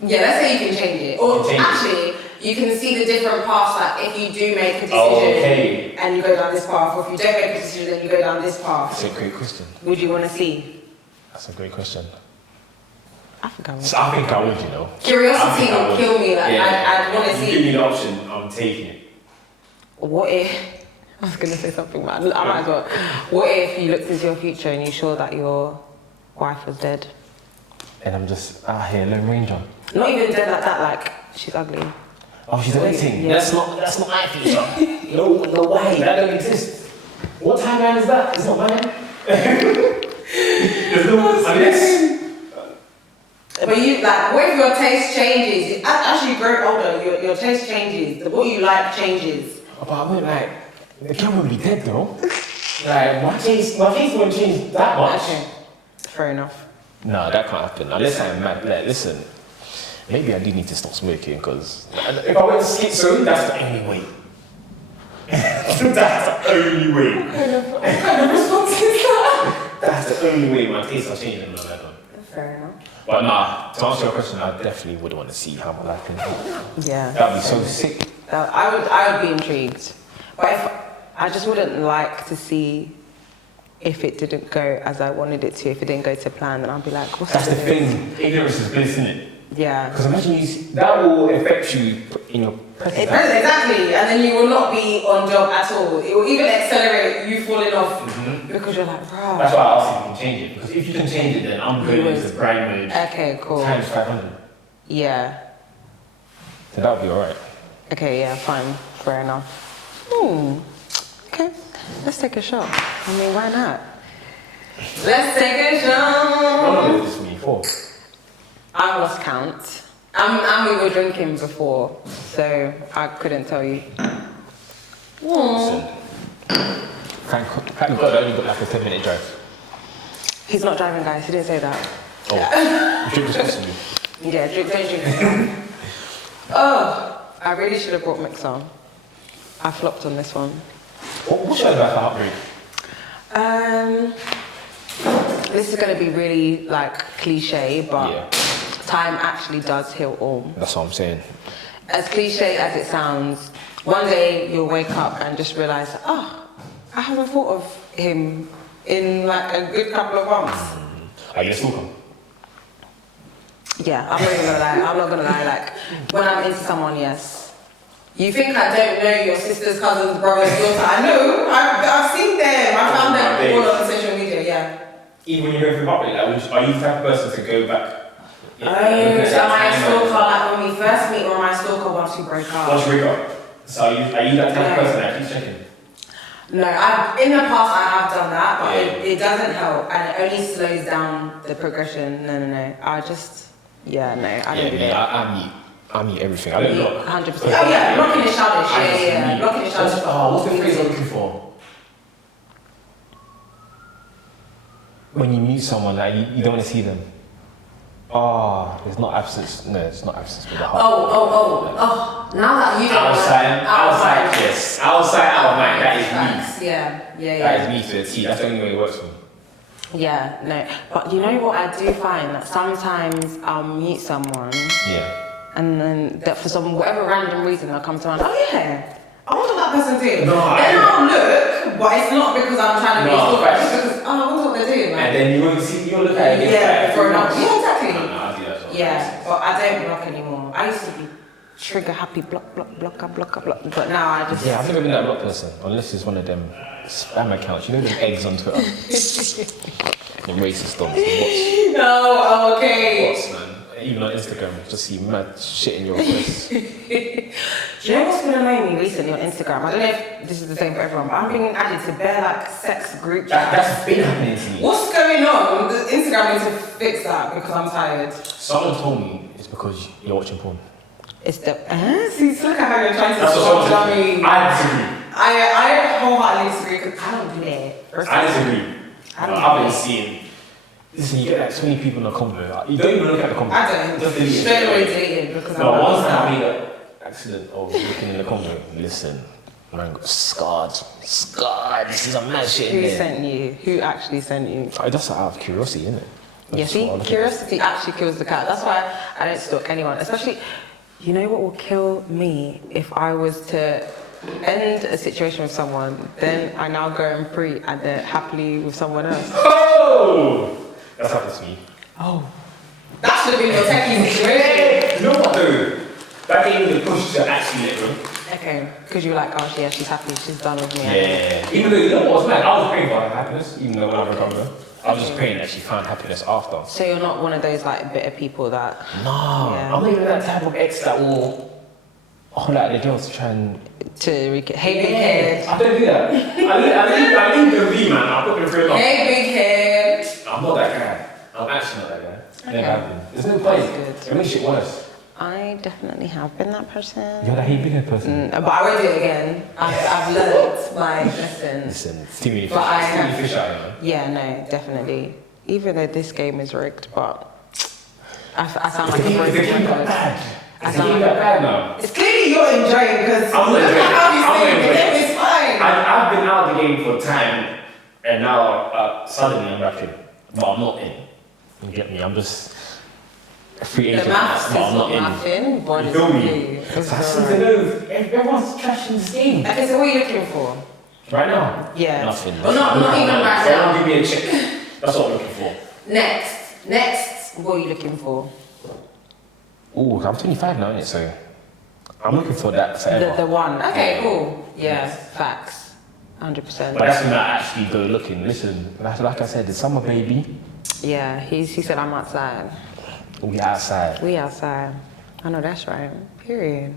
Yeah, let's say you can change it. Or You can change it. actually, you can see the different paths. Like if you do make a decision Okay. and you go down this path, or if you don't make a decision then you go down this path. That's a great question. Would you want to see? That's a great question. I think I would. So I think I would, you know. Curiosity will kill me. Like I'd want to Give see. me the option, I'm taking it. What if? I was gonna say something, man. I might as well. What if you looked into your future and you saw that your wife was dead? And I'm just out here, Lone Ranger. Not even dead like that. Like she's ugly. Oh, she's waiting. Yeah. That's not my future. No way, that don't exist. What timeline is that? It's not mine. There's no, unless. But you like, what if your taste changes? As you grow older, your taste changes. What you like changes. But I went like, the girl will be dead though. Like, my taste won't change that much. Okay, fair enough. No, that can't happen. Unless I'm mad. Like, listen, maybe I do need to stop smoking because if I went to schizo, that's the only way. That's the only way. What kind of response is that? That's the only way my tastes are changing in my life. Fair enough. But nah, to answer your question, I definitely would want to see how my life can be. Yeah. That'd be so sick. I would be intrigued. But if I just wouldn't like to see if it didn't go as I wanted it to, if it didn't go to plan, then I'd be like, what's That's the happening? thing. Ignorance is bliss, isn't it? Yeah. Because imagine that will affect you in your present life. Exactly, and then you will not be on job at all. It will even accelerate you falling off because you're like, bro. That's why I asked if you can change it. Because if you can change it, then I'm going into grind mode Okay, cool. times 500. Yeah. So that would be alright. Okay, yeah, fine. Fair enough. Okay, let's take a shot. I mean, why not? Let's take a shot. How long is this for me for? I lost count. And we were drinking before, so I couldn't tell you. Listen. Thank God I only got like a 10-minute drive. He's not driving, guys. He didn't say that. Oh, drink responsibly. Yeah, don't drink. Oh, I really should have brought Mixer. I flopped on this one. What's your advice for heartbreak? This is going to be really like cliche, but Yeah. time actually does heal all. That's what I'm saying. As cliche as it sounds, one day you'll wake up and just realize, oh, I haven't thought of him in like a good couple of months. Are you a stalker? Yeah, I'm not even gonna lie. I'm not gonna lie. Like when I'm into someone, yes. You think I don't know your sister's cousin's brother's daughter? I know. I've seen them. I found them all on social media. Yeah. Even when you're going through heartbreak, like, are you the type of person to go back? So am I a stalker like when we first meet, or am I a stalker once we break up? Once you break up. So are you that type of person that keeps checking? No, in the past I have done that, but Yeah. it doesn't help, and it only slows down the progression. No. I just, I don't do that. I mute everything. I don't block. 100%. Oh yeah, blocking is childish. Yeah. Blocking is childish. Oh, what's the phrase I'm looking for? When you mute someone, like you don't want to see them. Oh, it's not absence. No, it's not absence with the heart. Oh. Now that you don't Outside, yes. Outside, out of mind. That is me. Yeah. That is me to a T. That's the only way it works for me. Yeah, no. But you know what I do find? That sometimes I'll meet someone Yeah. and then that for some whatever random reason they'll come to mind, oh yeah, I wonder what that person doing. No, then I'll look, but it's not because I'm trying to be a stalker, it's just because, I wonder what they're doing. Like, And then you won't see, you'll look at it. yeah, for enough. Yeah, exactly. No, I do that as well. Yeah, but I don't block anymore. I used to be trigger happy, block. But now I just. Yeah, I've never been that block person, unless it's one of them spam accounts. You know them eggs on Twitter? The racist ones, the bots. No, okay. Bots, man. Even on Instagram, just see mad shit in your face. Do you know what's been annoying me recently on Instagram? I don't know if this is the same for everyone, but I'm being added to bare like sex group chats. That's been happening to me. What's going on? The Instagram needs to fix that because I'm tired. Someone told me it's because you're watching porn. It's the see, look at how you're trying to That's what stop someone me. told me. I disagree. I wholeheartedly disagree because I don't do that. I disagree. I've been seeing. Listen, you get like 20 people in a combo. You don't even look at the combo. I don't. Just delete it. Straight away deleted because No, once I made an accident of looking in the combo, listen, man got scarred. This is a mad shit in Who there. sent you? Who actually sent you? That's out of curiosity, isn't it? Yeah, see, curiosity actually kills the cat. That's why I don't stalk anyone. Especially, you know what will kill me if I was to end a situation with someone, then I now go and pre and they're happily with someone else. Oh! That's happened to me. Oh. That should have been your techie situation. You know what though? That gave me the push to actually let go. Okay, because you were like, oh yeah, she's happy, she's done with me. Yeah. Even though, you know what was mad? I was praying for her happiness, even though when I recovered her. I was just praying that she found happiness after. So you're not one of those like bitter people that... No, Yeah. I'm not even that type of ex that will holler at the girls to try and... Hey big head. I don't do that. I leave the V, man. I'm not going to throw it off. Hey big head. I'm not that guy. I'm actually not that guy. Okay. Never have been. There's no point. That's good. It makes shit worse. I definitely have been that person. You're that hey bigger person. But I won't do it again. I've learned my lessons. Listen, it's too many fish. But I It's too many have- fish out here, man. Yeah, no, definitely. Even though this game is rigged, but I sound like The a game broken got record. bad. I The sound game like got bad now. it's clearly you're enjoying because I'm not look enjoying at how it. you I'm say not the enjoying game is fine. I've been out of the game for time, and now suddenly I'm back in. But I'm not in. You get me? I'm just a free agent. The maths is but I'm not not in. mathing, but You it's feel me? okay. It's That's alright. something to know. Everyone's trashing this game. Okay, so what are you looking for? Right now? Yeah. Nothing. Well, not even right Someone now. give me a check. That's what I'm looking for. Next, what are you looking for? Ooh, I'm 25 now, innit? So I'm looking for that forever. The one. Okay, cool. Yeah, facts. 100%. But that's when I actually go looking. Listen, like I said, the summer baby, Yeah, he said I'm outside. we outside. We outside. I know that's right. Period.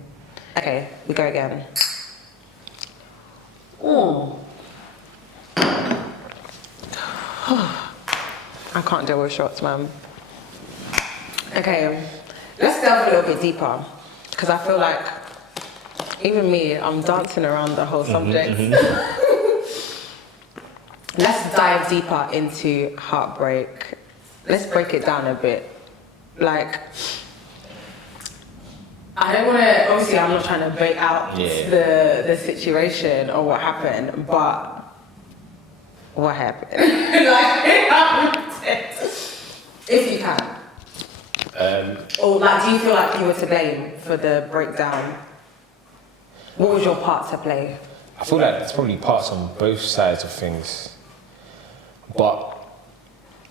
Okay, we go again. Ooh. I can't deal with shots, man. Okay, let's delve a little bit deeper. Because I feel like, even me, I'm dancing around the whole subject. Let's dive deeper into heartbreak. Let's break it down a bit. Like, I don't want to, obviously I'm not trying to bait out the situation or what happened, but what happened? If you can. Or like, do you feel like you were to blame for the breakdown? What was your part to play? I feel like there's probably parts on both sides of things. But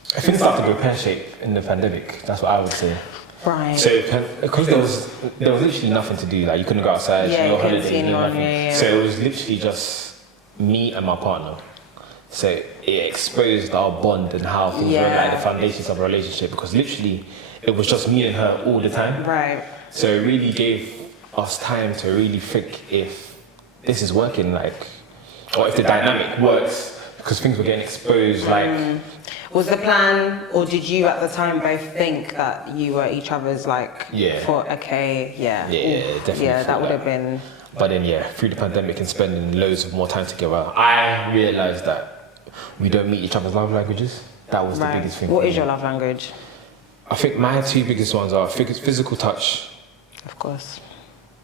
things started to go pear-shaped in the pandemic, that's what I would say. Right. So, because there was literally nothing to do, like you couldn't go outside, Yeah, no you couldn't holidays, see no anyone, nothing. yeah. So it was literally just me and my partner. So it exposed our bond and how things were like the foundations of a relationship, because literally it was just me and her all the time. Right. So it really gave us time to really think if this is working, like, or if the dynamic works, because things were getting exposed, like. Was the plan, or did you at the time both think that you were each other's like, okay, Yeah, definitely. Yeah, that thought would have been. But then, through the pandemic and spending loads of more time together, I realised that we don't meet each other's love languages. That was the biggest thing. What is your love language? I think my two biggest ones are physical touch. Of course.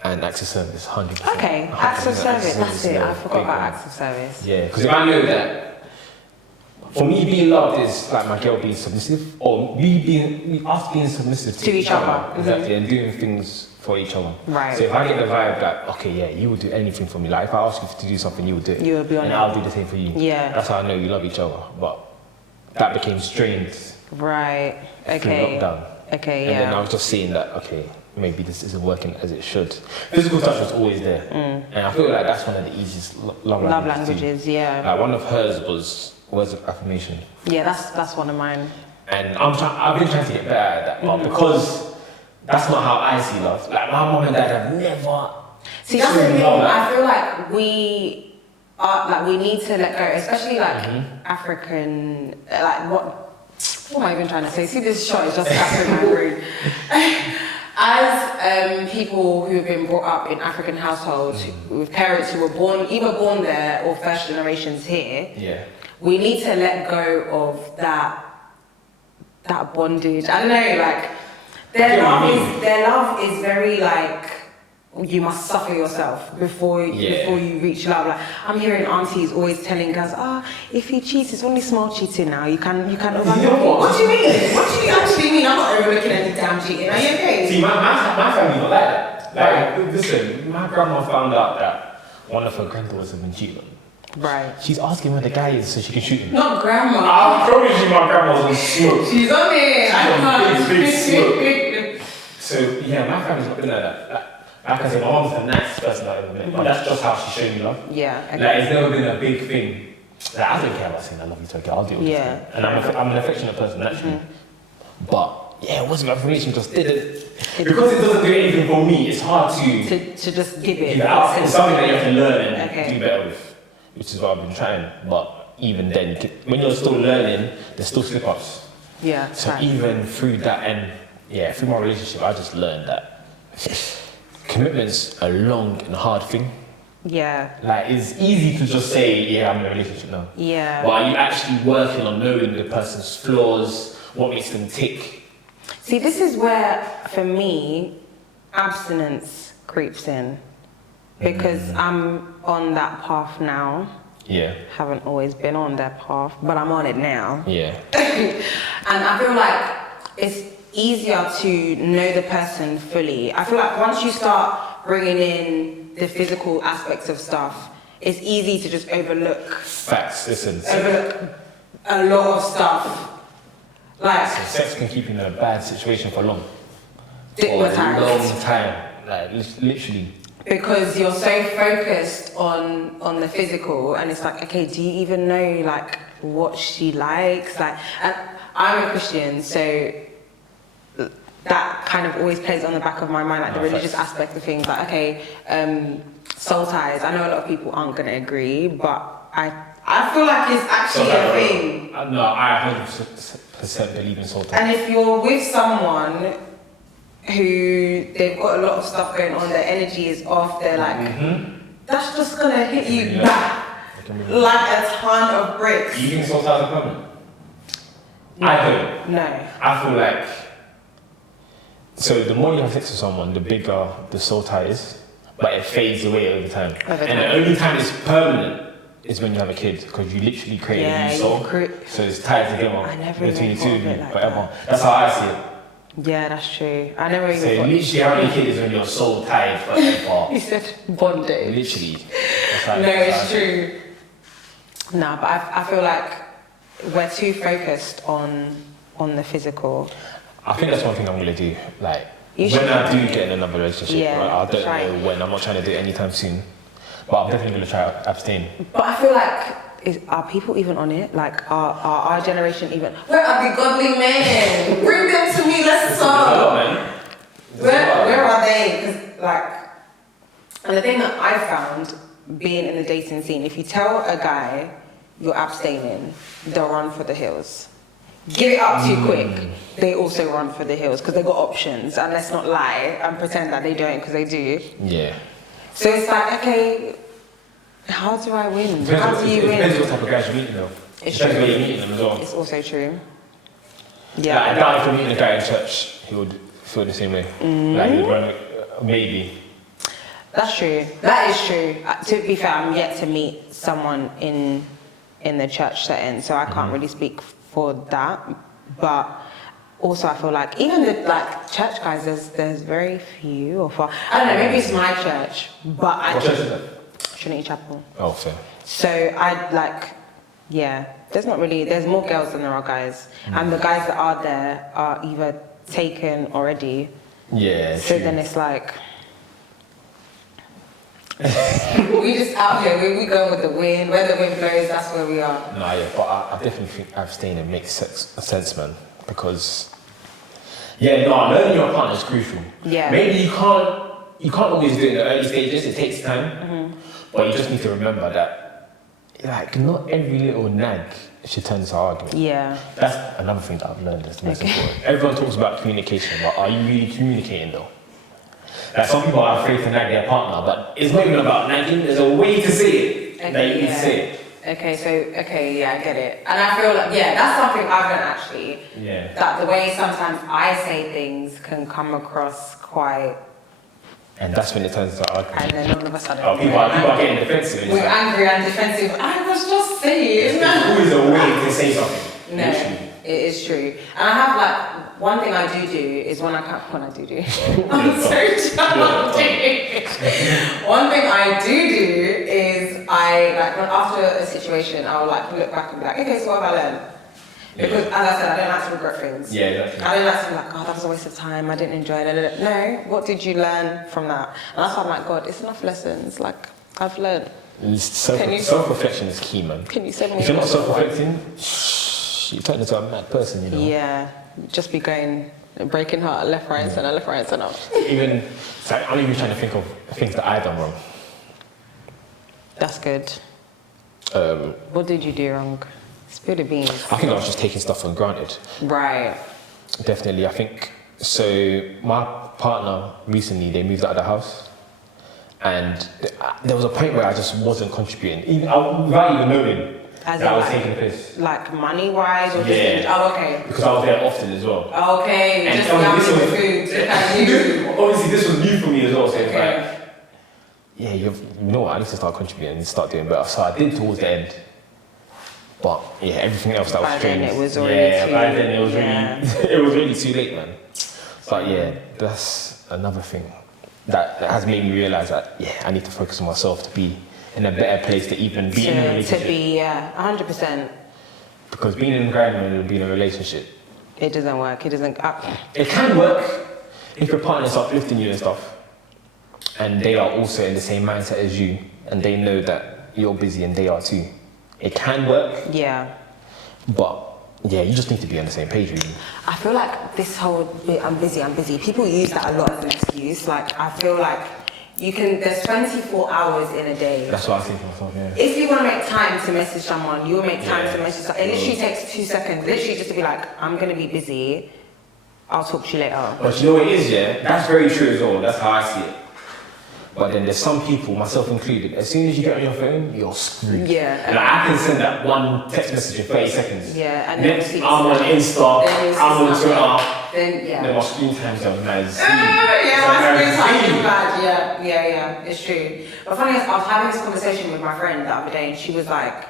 And acts of service, 100%. Okay, 100% acts of service, that's it. I forgot big about one. acts of service. Yeah, because if I know that, for me being loved is like my girl being submissive, or us being submissive To each other. Exactly, and doing things for each other. Right. So if I get the vibe that, okay, yeah, you would do anything for me. Like if I ask you to do something, you would do it. You would be on and it. I'll do the same for you. Yeah. That's how I know we love each other. But that became strained Right. through Okay. lockdown. Okay. And Yeah. then I was just seeing that, okay, maybe this isn't working as it should. Physical touch was always there. And I feel like that's one of the easiest love Love languages. too. languages. Yeah. Like one of hers was words of affirmation. Yeah. That's one of mine. And I've been trying to get better at that, but because that's not how I see love. Like my mom and dad have never. See, that's the seen thing. love like I feel like we need to let go, especially like African. Like what am I even trying to say? See, this shot is just African rude. As people who have been brought up in African households with parents who were either born there or first generations here, we need to let go of that bondage. I don't know, like their love is very like you must suffer yourself before you reach love. Like I'm hearing aunties always telling guys, if he cheats, it's only small cheating now. You can overlook. What do you mean? What do you actually mean? I'm not overlooking any damn cheating. Are you okay? See, my family not like that. Like, listen, my grandma found out that one of her granddaughters had been cheated on. Right. She's asking where the guy is so she can shoot him. Not grandma. I promise you, my grandma's on smoke. She's on it. I Big smoke. So yeah, my family's not been like that. Like I said, my mom's the nicest person I've ever met, but that's just how she showed me love. Yeah. Okay. Like, it's never been a big thing. Like, I don't care about saying I love you to a girl, I'll do it. Yeah. And I'm an affectionate person, naturally. But, yeah, words of affirmation just didn't. Because it doesn't do anything for me, it's hard to just give it. out. It's something that you have to learn and do better with, which is what I've been trying. But even then, when you're still learning, there's still slip-ups. Yeah. So even through that, and yeah, through my relationship, I just learned that commitment's a long and hard thing. Yeah. Like, it's easy to just say, yeah, I'm in a relationship now. Yeah. But are you actually working on knowing the person's flaws, what makes them tick? See, this is where, for me, abstinence creeps in. Because I'm on that path now. Yeah. Haven't always been on that path, but I'm on it now. Yeah. And I feel like it's easier to know the person fully. I feel like once you start bringing in the physical aspects of stuff, it's easy to just overlook. Facts, listen. Overlook a lot of stuff. Like, So sex can keep you in a bad situation for long. For a stigmatized. long time. Like, literally. Because you're so focused on the physical, and it's like, okay, do you even know like what she likes? Like, and I'm a Christian, so that kind of always plays on the back of my mind, like the religious aspect of things. Like, okay, soul ties. I know a lot of people aren't gonna agree, but I feel like it's actually a thing. No, I 100% believe in soul ties. And if you're with someone who they've got a lot of stuff going on, their energy is off, they're like, that's just gonna hit you back like a ton of bricks. Do you think soul ties are permanent? No. I don't. No. I feel like, so the more you have sex with someone, the bigger the soul tie is, but it fades away over time. And the only time it's permanent is when you have a kid, because you literally create a new soul. So it's tied together between the two of you forever. That's how I see it. Yeah, that's true. I never even So thought. literally having a kid is when you're soul tied forever. You said bondage. Literally. No, it's true. No, but I feel like we're too focused on the physical. I think that's one thing I'm gonna do. Like, You when should. I do get in another relationship, Yeah, right, I don't try. know when. I'm not trying to do it anytime soon, but I'm definitely gonna try to abstain. But I feel like, are people even on it? Like, are our generation even? Where are the godly men? Bring them to me. Let's talk. Where are they? Because like, and the thing that I found being in the dating scene, if you tell a guy you're abstaining, they'll run for the hills. Give it up too quick, they also run for the hills because they got options. And let's not lie and pretend that they don't, because they do. Yeah. So it's like, okay, how do I win? How do you It depends win? what type of guys you're meeting though. It's Depends true. where you're meeting them as well. It's also true. Like, Yeah. I doubt if you're meeting a guy in church, he would feel the same way. Like, he'd run, maybe. That's true. That is true. To be fair, I'm yet to meet someone in the church setting, so I can't really speak for that. But also, I feel like even the church guys, there's very few or far. I don't know. Maybe it's my church, but What church is that? Trinity Chapel. Oh, fair. So there's not really. There's more girls than there are guys, and the guys that are there are either taken already. Yeah, So true. then it's like. We just out here, we go with the wind. Where the wind blows, that's where we are. No, yeah, but I definitely think abstaining makes sense, man. Because, learning your partner is crucial. Yeah. Maybe you can't always do it in the early stages. It takes time, but you just need to remember that, like, not every little nag should turn into an argument. Yeah. That's another thing that I've learned. That's the most important. Everyone talks about communication, but are you really communicating though? Like, some people are afraid to nag their partner, but it's not even about nagging. There's a way to say it that you need to say it. Okay, I get it. And I feel like, that's something I've learned actually. Yeah. That the way sometimes I say things can come across quite And that's when it turns into argument. And then all of a sudden, People are getting defensive. we're angry and defensive. I was just saying. There's always a way to say something. No, Literally. it is true. And I have like, one thing I do is when I I'm so childish. One thing I do is I, like, when after a situation, I'll like look back and be like, okay, so what have I learned? Because as I said, I don't like to regret things. Yeah, exactly. I don't like to be like, oh, that was a waste of time, I didn't enjoy it. No, what did you learn from that? And that's why I'm like, God, it's enough lessons. Like, I've learned. Self-reflection is key, man. Can you send me? If you're not self-reflecting, you turn into a mad person, you know. Yeah, just be going breaking heart left, right, center, left, right, center. Even, it's like, I'm even trying to think of things that I've done wrong. That's good. What did you do wrong? Spill the beans. I think I was just taking stuff for granted. Right. Definitely, I think. So my partner recently, they moved out of the house, and there was a point where I just wasn't contributing, without even knowing that I was taking the piss. Like money-wise, or just okay. Because I was there often as well. Okay, And just gambling with food. Look at you. Obviously, this was new for me as well. So it's Okay. like, yeah, you know what? I need to start contributing and start doing better. So I did towards the end. But yeah, everything else that was By strange. then it was already by then it was really, it was really too late, man. But yeah, that's another thing that has made me realise that I need to focus on myself to be in a better place to even be in a relationship. To be 100%. Because being in a environment and being in a relationship, it doesn't work. It doesn't. It can work if your partner is uplifting you and stuff, and they are also in the same mindset as you, and they know that you're busy and they are too. It can work. Yeah. But yeah, you just need to be on the same page, really. I feel like this whole I'm busy. People use that a lot as an excuse. Like, I feel like there's 24 hours in a day. That's what I was thinking myself, yeah. If you want to make time to message someone, you'll make time to message someone. It literally takes 2 seconds. Literally just to be like, I'm going to be busy. I'll talk to you later. But you know what it is, yeah? That's very true as well. That's how I see it. But then there's some people, myself included, as soon as you get on your phone, you're screwed. Yeah. And I can send that one text message in 30 seconds. Yeah, and next I'm on Insta, I'm on Twitter. Then my screen time's on nice. My screen time is bad. Yeah, it's true. But funny enough, I was having this conversation with my friend the other day, and she was like,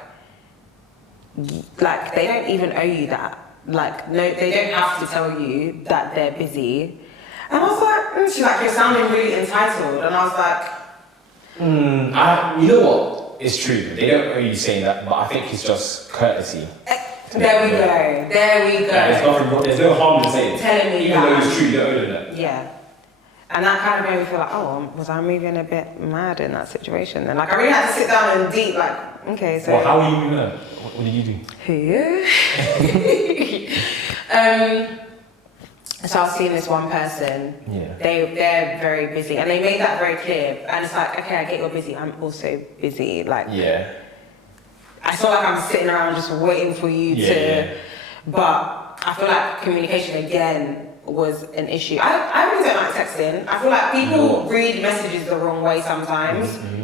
they don't even owe you that. Like, no, they don't have to tell you that they're busy. And I was like, she's like, you're sounding really entitled. And I was like, you know what? It's true. They don't owe you saying that, but I think it's just courtesy. There we go. There's no harm in saying it. Telling me even that. though it's true, you don't owe them that. Yeah. And that kind of made me feel like, was I moving a bit mad in that situation? And like, I really had to sit down and deep, like, okay, so. Well, how are you moving that? What did you do? So I was seeing this one person, yeah. They're very busy, and they made that very clear. And it's like, okay, I get you're busy, I'm also busy. Like, yeah. I feel like I'm sitting around just waiting for you to, but I feel like communication again was an issue. I really don't like texting. I feel like people read messages the wrong way sometimes. Mm-hmm.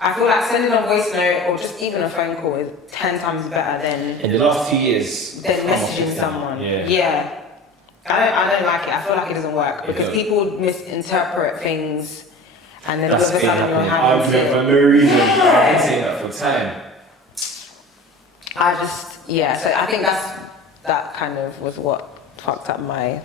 I feel like sending a voice note or just even a phone call is 10 times better than in the last 2 years than messaging someone. Yeah. I don't like it. I feel like it doesn't work because people misinterpret things, and then all of a sudden you're having to. For no reason. I've been saying that for time. So I think that kind of was what fucked up my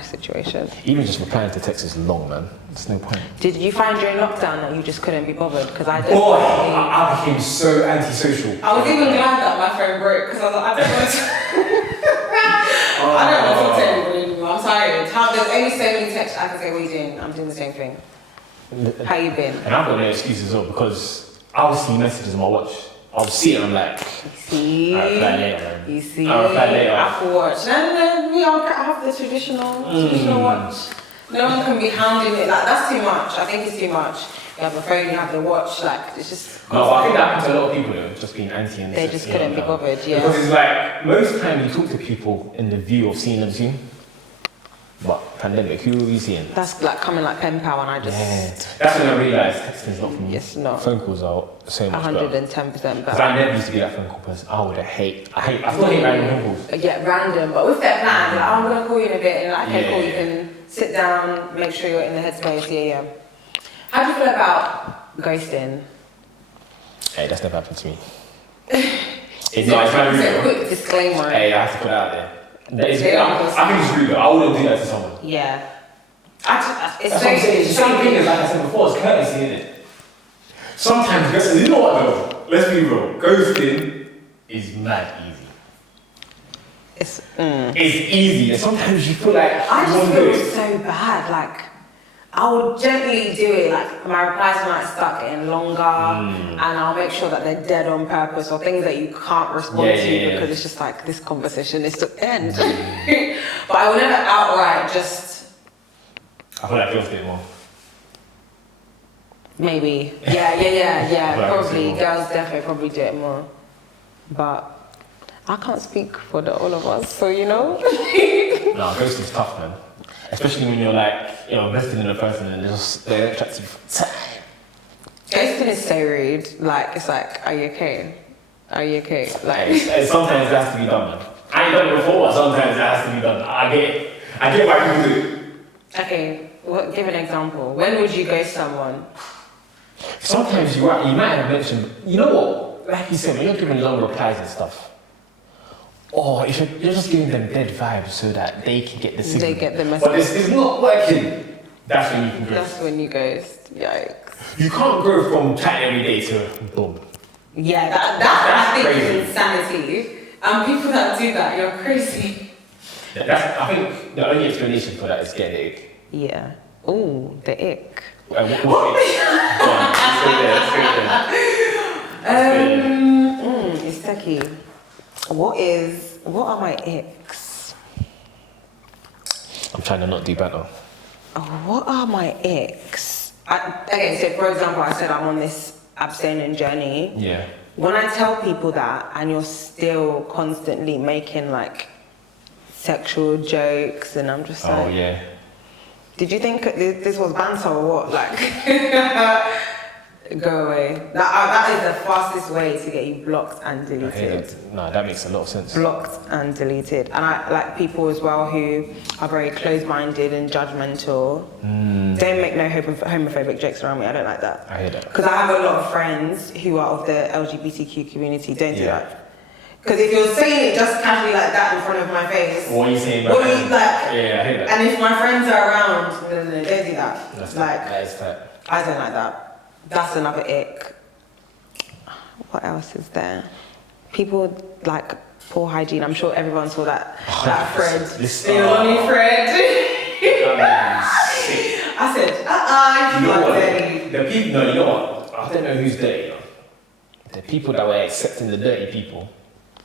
situation. Even just replying to text is long, man. There's no point. Did you find during lockdown that you just couldn't be bothered? Because I became so antisocial. I was even glad that my phone broke because I was like, I don't want to. I don't want to talk to anybody anymore. I'm tired. There's only so many texts I can say, what are you doing? I'm doing the same thing. How you been? And I've got no excuses as well because I'll see messages on my watch. I'll see it and I'm like, see? I'll reply later, man. You see? I'll reply later. Apple Watch. No, we all have the traditional watch. No one can be hounding it. Like, that's too much. I think it's too much. You have a phone, you have the watch, like, it's just... No, I think that happens to a lot of people though, just being anti and they just couldn't be bothered, yeah. Because it's like, most time you talk to people in the view of seeing them soon. But pandemic, who are you seeing? That's like coming like pen pal and I just... Yeah. That's when I realised texting's not for me. It's not. Phone calls are so much 110% better. Because I never used to be that phone call person. I still hate random phone calls. Yeah, random, but with their plan, like, I'm going to call you in a bit, and like, okay, cool, you can sit down, make sure you're in the headspace. Yeah. How do you feel about ghosting? Hey, that's never happened to me. It's not real. Quick disclaimer. Hey, I have to put it out there. I think it's rude though. I wouldn't do that to someone. Yeah. It's the same thing as like I said before, it's courtesy, isn't it? Sometimes ghosting, you know what though? Let's be real. Ghosting is mad easy. It's easy. And sometimes you feel like I just feel so bad. Like I will gently do it. Like my replies might start getting longer, and I'll make sure that they're dead on purpose or things that you can't respond to because it's just like this conversation is to end. But I will never outright just. I feel like girls do it more. Maybe. Yeah. Probably. Girls definitely probably do it more. But I can't speak for all of us, so you know. No, ghosting's tough, man. Especially when you're like, invested in a person and they don't chat to you for time. Ghosting is so rude. Like, it's like, are you okay? Are you okay? Like, sometimes it has to be done, man. I ain't done it before, but sometimes it has to be done. I get why people do it. Okay, give an example. When would you ghost someone? Sometimes you might have mentioned, you know what? Like you said, when you're giving long replies and stuff, or if you're just giving them dead vibes so that they can get the signal. They get the message. But it's not working. That's when you can ghost. That's when you ghost. Yikes. You can't go from chatting every day to boom. Yeah, that I think crazy. is insanity. And people that do that, you're crazy. I think the only explanation for that is getting the ick. Yeah. Ooh, the ick. What ick? Go on, let's go there. It's techie. What are my icks? I'm trying to not do better. What are my icks? Okay, so for example, I said I'm on this abstaining journey. Yeah. When I tell people that and you're still constantly making like sexual jokes and I'm just like, Oh yeah. Did you think this was banter or what? Like, go away. That is the fastest way to get you blocked and deleted. No, that makes a lot of sense. Blocked and deleted. And I like people as well who are very closed-minded and judgmental. Don't make no homophobic jokes around me. I don't like that. I hear that. Because I have a lot of friends who are of the LGBTQ community. Don't do that. Because if you're saying it just casually like that in front of my face, what are you saying? What are you like? Yeah, I hear that. And if my friends are around, no, don't do that. That's like, that is that. I don't like that. That's another ick. What else is there? People like poor hygiene. I'm sure everyone saw that thread. The only thread. I said, you know what? dirty. The people, no, you know what? I don't know who's dirty. The people that were accepting the dirty people,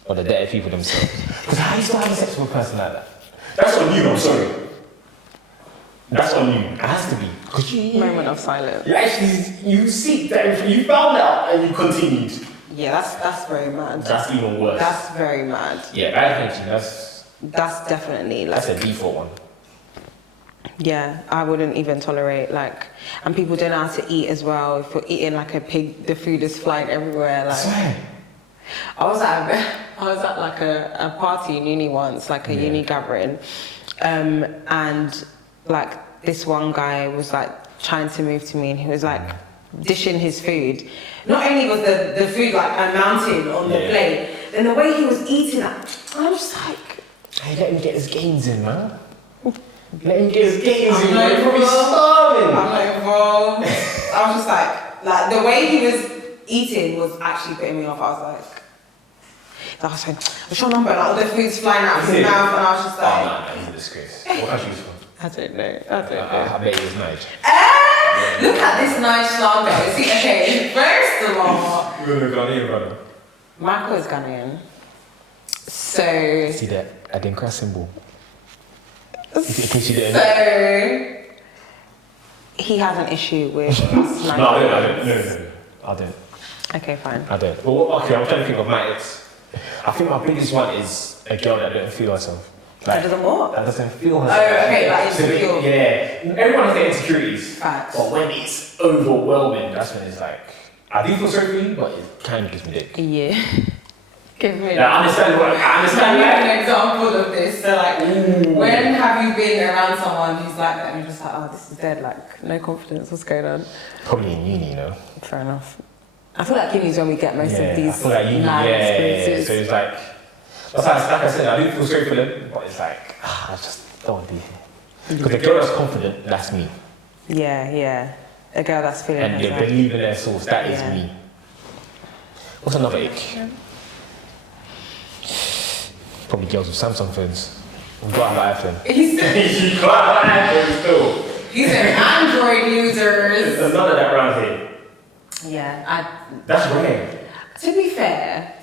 or the dirty people themselves. Because how you still have a sex with a person like that? That's on you. I'm sorry. That's on you. It has to be. Because Moment of silence. you seek that, you found out and you continued. Yeah, that's very mad. That's even worse. That's very mad. Yeah, bad attention. That's definitely like. That's a default one. Yeah, I wouldn't even tolerate like, and people don't know how to eat as well. If you're eating like a pig, the food is flying everywhere. Like, I was at like a party in uni once, like a uni gathering, and like this one guy was like trying to move to me, and he was like dishing his food. Not only was the food like a mountain on the plate, then the way he was eating it, I was just like, hey, let him get his gains in, man. Let him get his gains in, man. He's probably starving. I'm like, bro. I was just like the way he was eating was actually putting me off. I was saying, what's your number? Like, all the food's flying out of his mouth, and I was just like, oh, no, he's a disgrace. What country is he from? I don't know. I bet he's married. Look at this nice slander. See, okay, first of all, You're a Ghanaian brother. Michael is Ghanaian. So. See that? I didn't cross symbol. In case you didn't. So. He has an issue with. No, I don't. Okay, fine. I don't. Well, okay, I'm trying to think of my ex. I think my biggest one is a girl that doesn't feel herself. That doesn't what? That doesn't feel herself. Oh, okay, like insecure. Yeah. Everyone has their insecurities. Facts. But when it's overwhelming, that's when it's like, I do feel sorry for you, but it kind of gives me dick. Yeah. Give me I understand an example of this. So like, when have you been around someone who's like that and you're just like, oh, this is dead, like, no confidence, what's going on? Probably in uni, you know. Fair enough. I feel like uni is when we get most of these I feel like uni, experiences. So it's like, that's like I said, I do feel sorry for them, but it's like, I just don't want to be here. Because the girl that's confident, that's me. Yeah. A girl that's feeling And they herself. believe in their source, that is me. What's another ick? Probably girls with Samsung phones. We've got an iPhone. He said, You got an iPhone still. he said Android users. There's none of that around here. Yeah, That's rare. to be fair.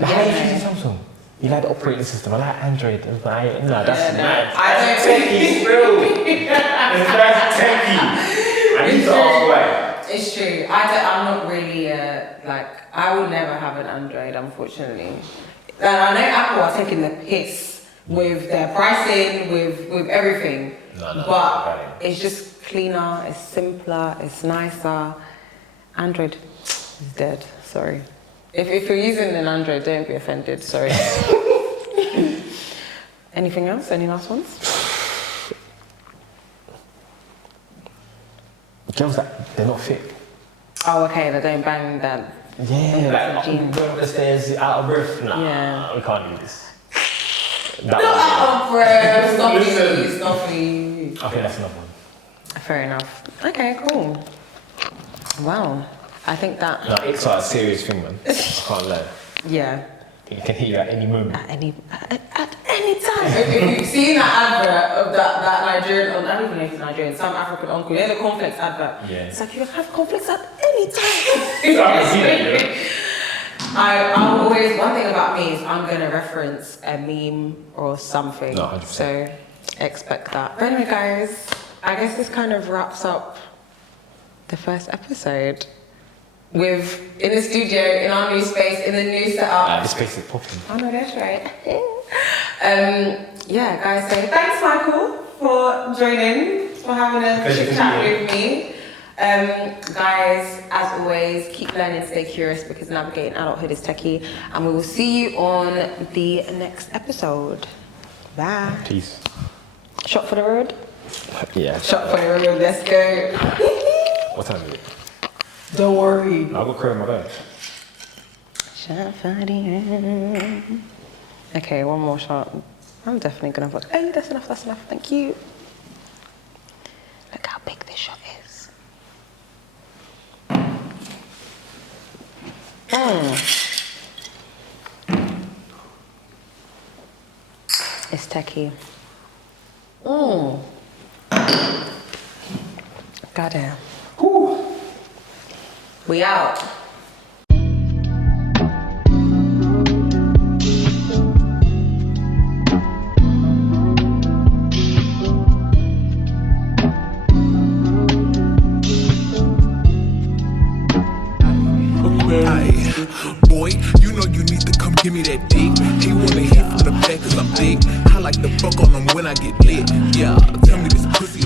How are you choosing Samsung? You like the operating system, I like Android. No, that's nice. I That's don't techie still. That's techie. I need to ask why. It's true. I'm not really I would never have an Android, unfortunately. And I know Apple are taking the piss with their pricing, with everything. No, but it's just cleaner, it's simpler, it's nicer. Android is dead. Sorry. If you're using an Android, don't be offended. Sorry. Anything else? Any last ones? Girls that they're not fit. Oh, okay. They don't bang that. Yeah, like going up the stairs out of breath. Nah, Yeah. we can't do this. Not out of breath. Stuffy. Okay, that's another one. Fair enough. Okay, cool. Wow. I think that. No, icks are a serious thing, man. I can't lie. Yeah. It can hit you at any moment. At any time. If you've seen that advert of that Nigerian, I don't even know if it's Nigerian, some African uncle, there's a cornflakes advert. Yeah. It's like you can have cornflakes at any time. I can see that, you know. I'm always, one thing about me is I'm gonna reference a meme or something. No, 100%. So expect that. But anyway, guys, I guess this kind of wraps up the first episode. With in the studio, in our new space, in the new setup. This space is popping. Oh no, that's right. Yeah, guys, so thanks Michael for joining, for having a chit chat with me. Guys, as always, keep learning, stay curious because navigating adulthood is techie. And we will see you on the next episode. Bye. Peace. Shot for the road? Yeah. Shot for the road, let's go. What time is it? Don't worry. I'll go clear my bag. Shot for the road. Okay, one more shot. I'm definitely gonna vote. Hey, that's enough, thank you. Look how big this shot is. It's techie. Goddamn. Whew. We out. Boy, you know you need to come give me that dick. He wanna hit for the back cause I'm thick. I like to fuck on him when I get lit. Yeah, tell me this pussy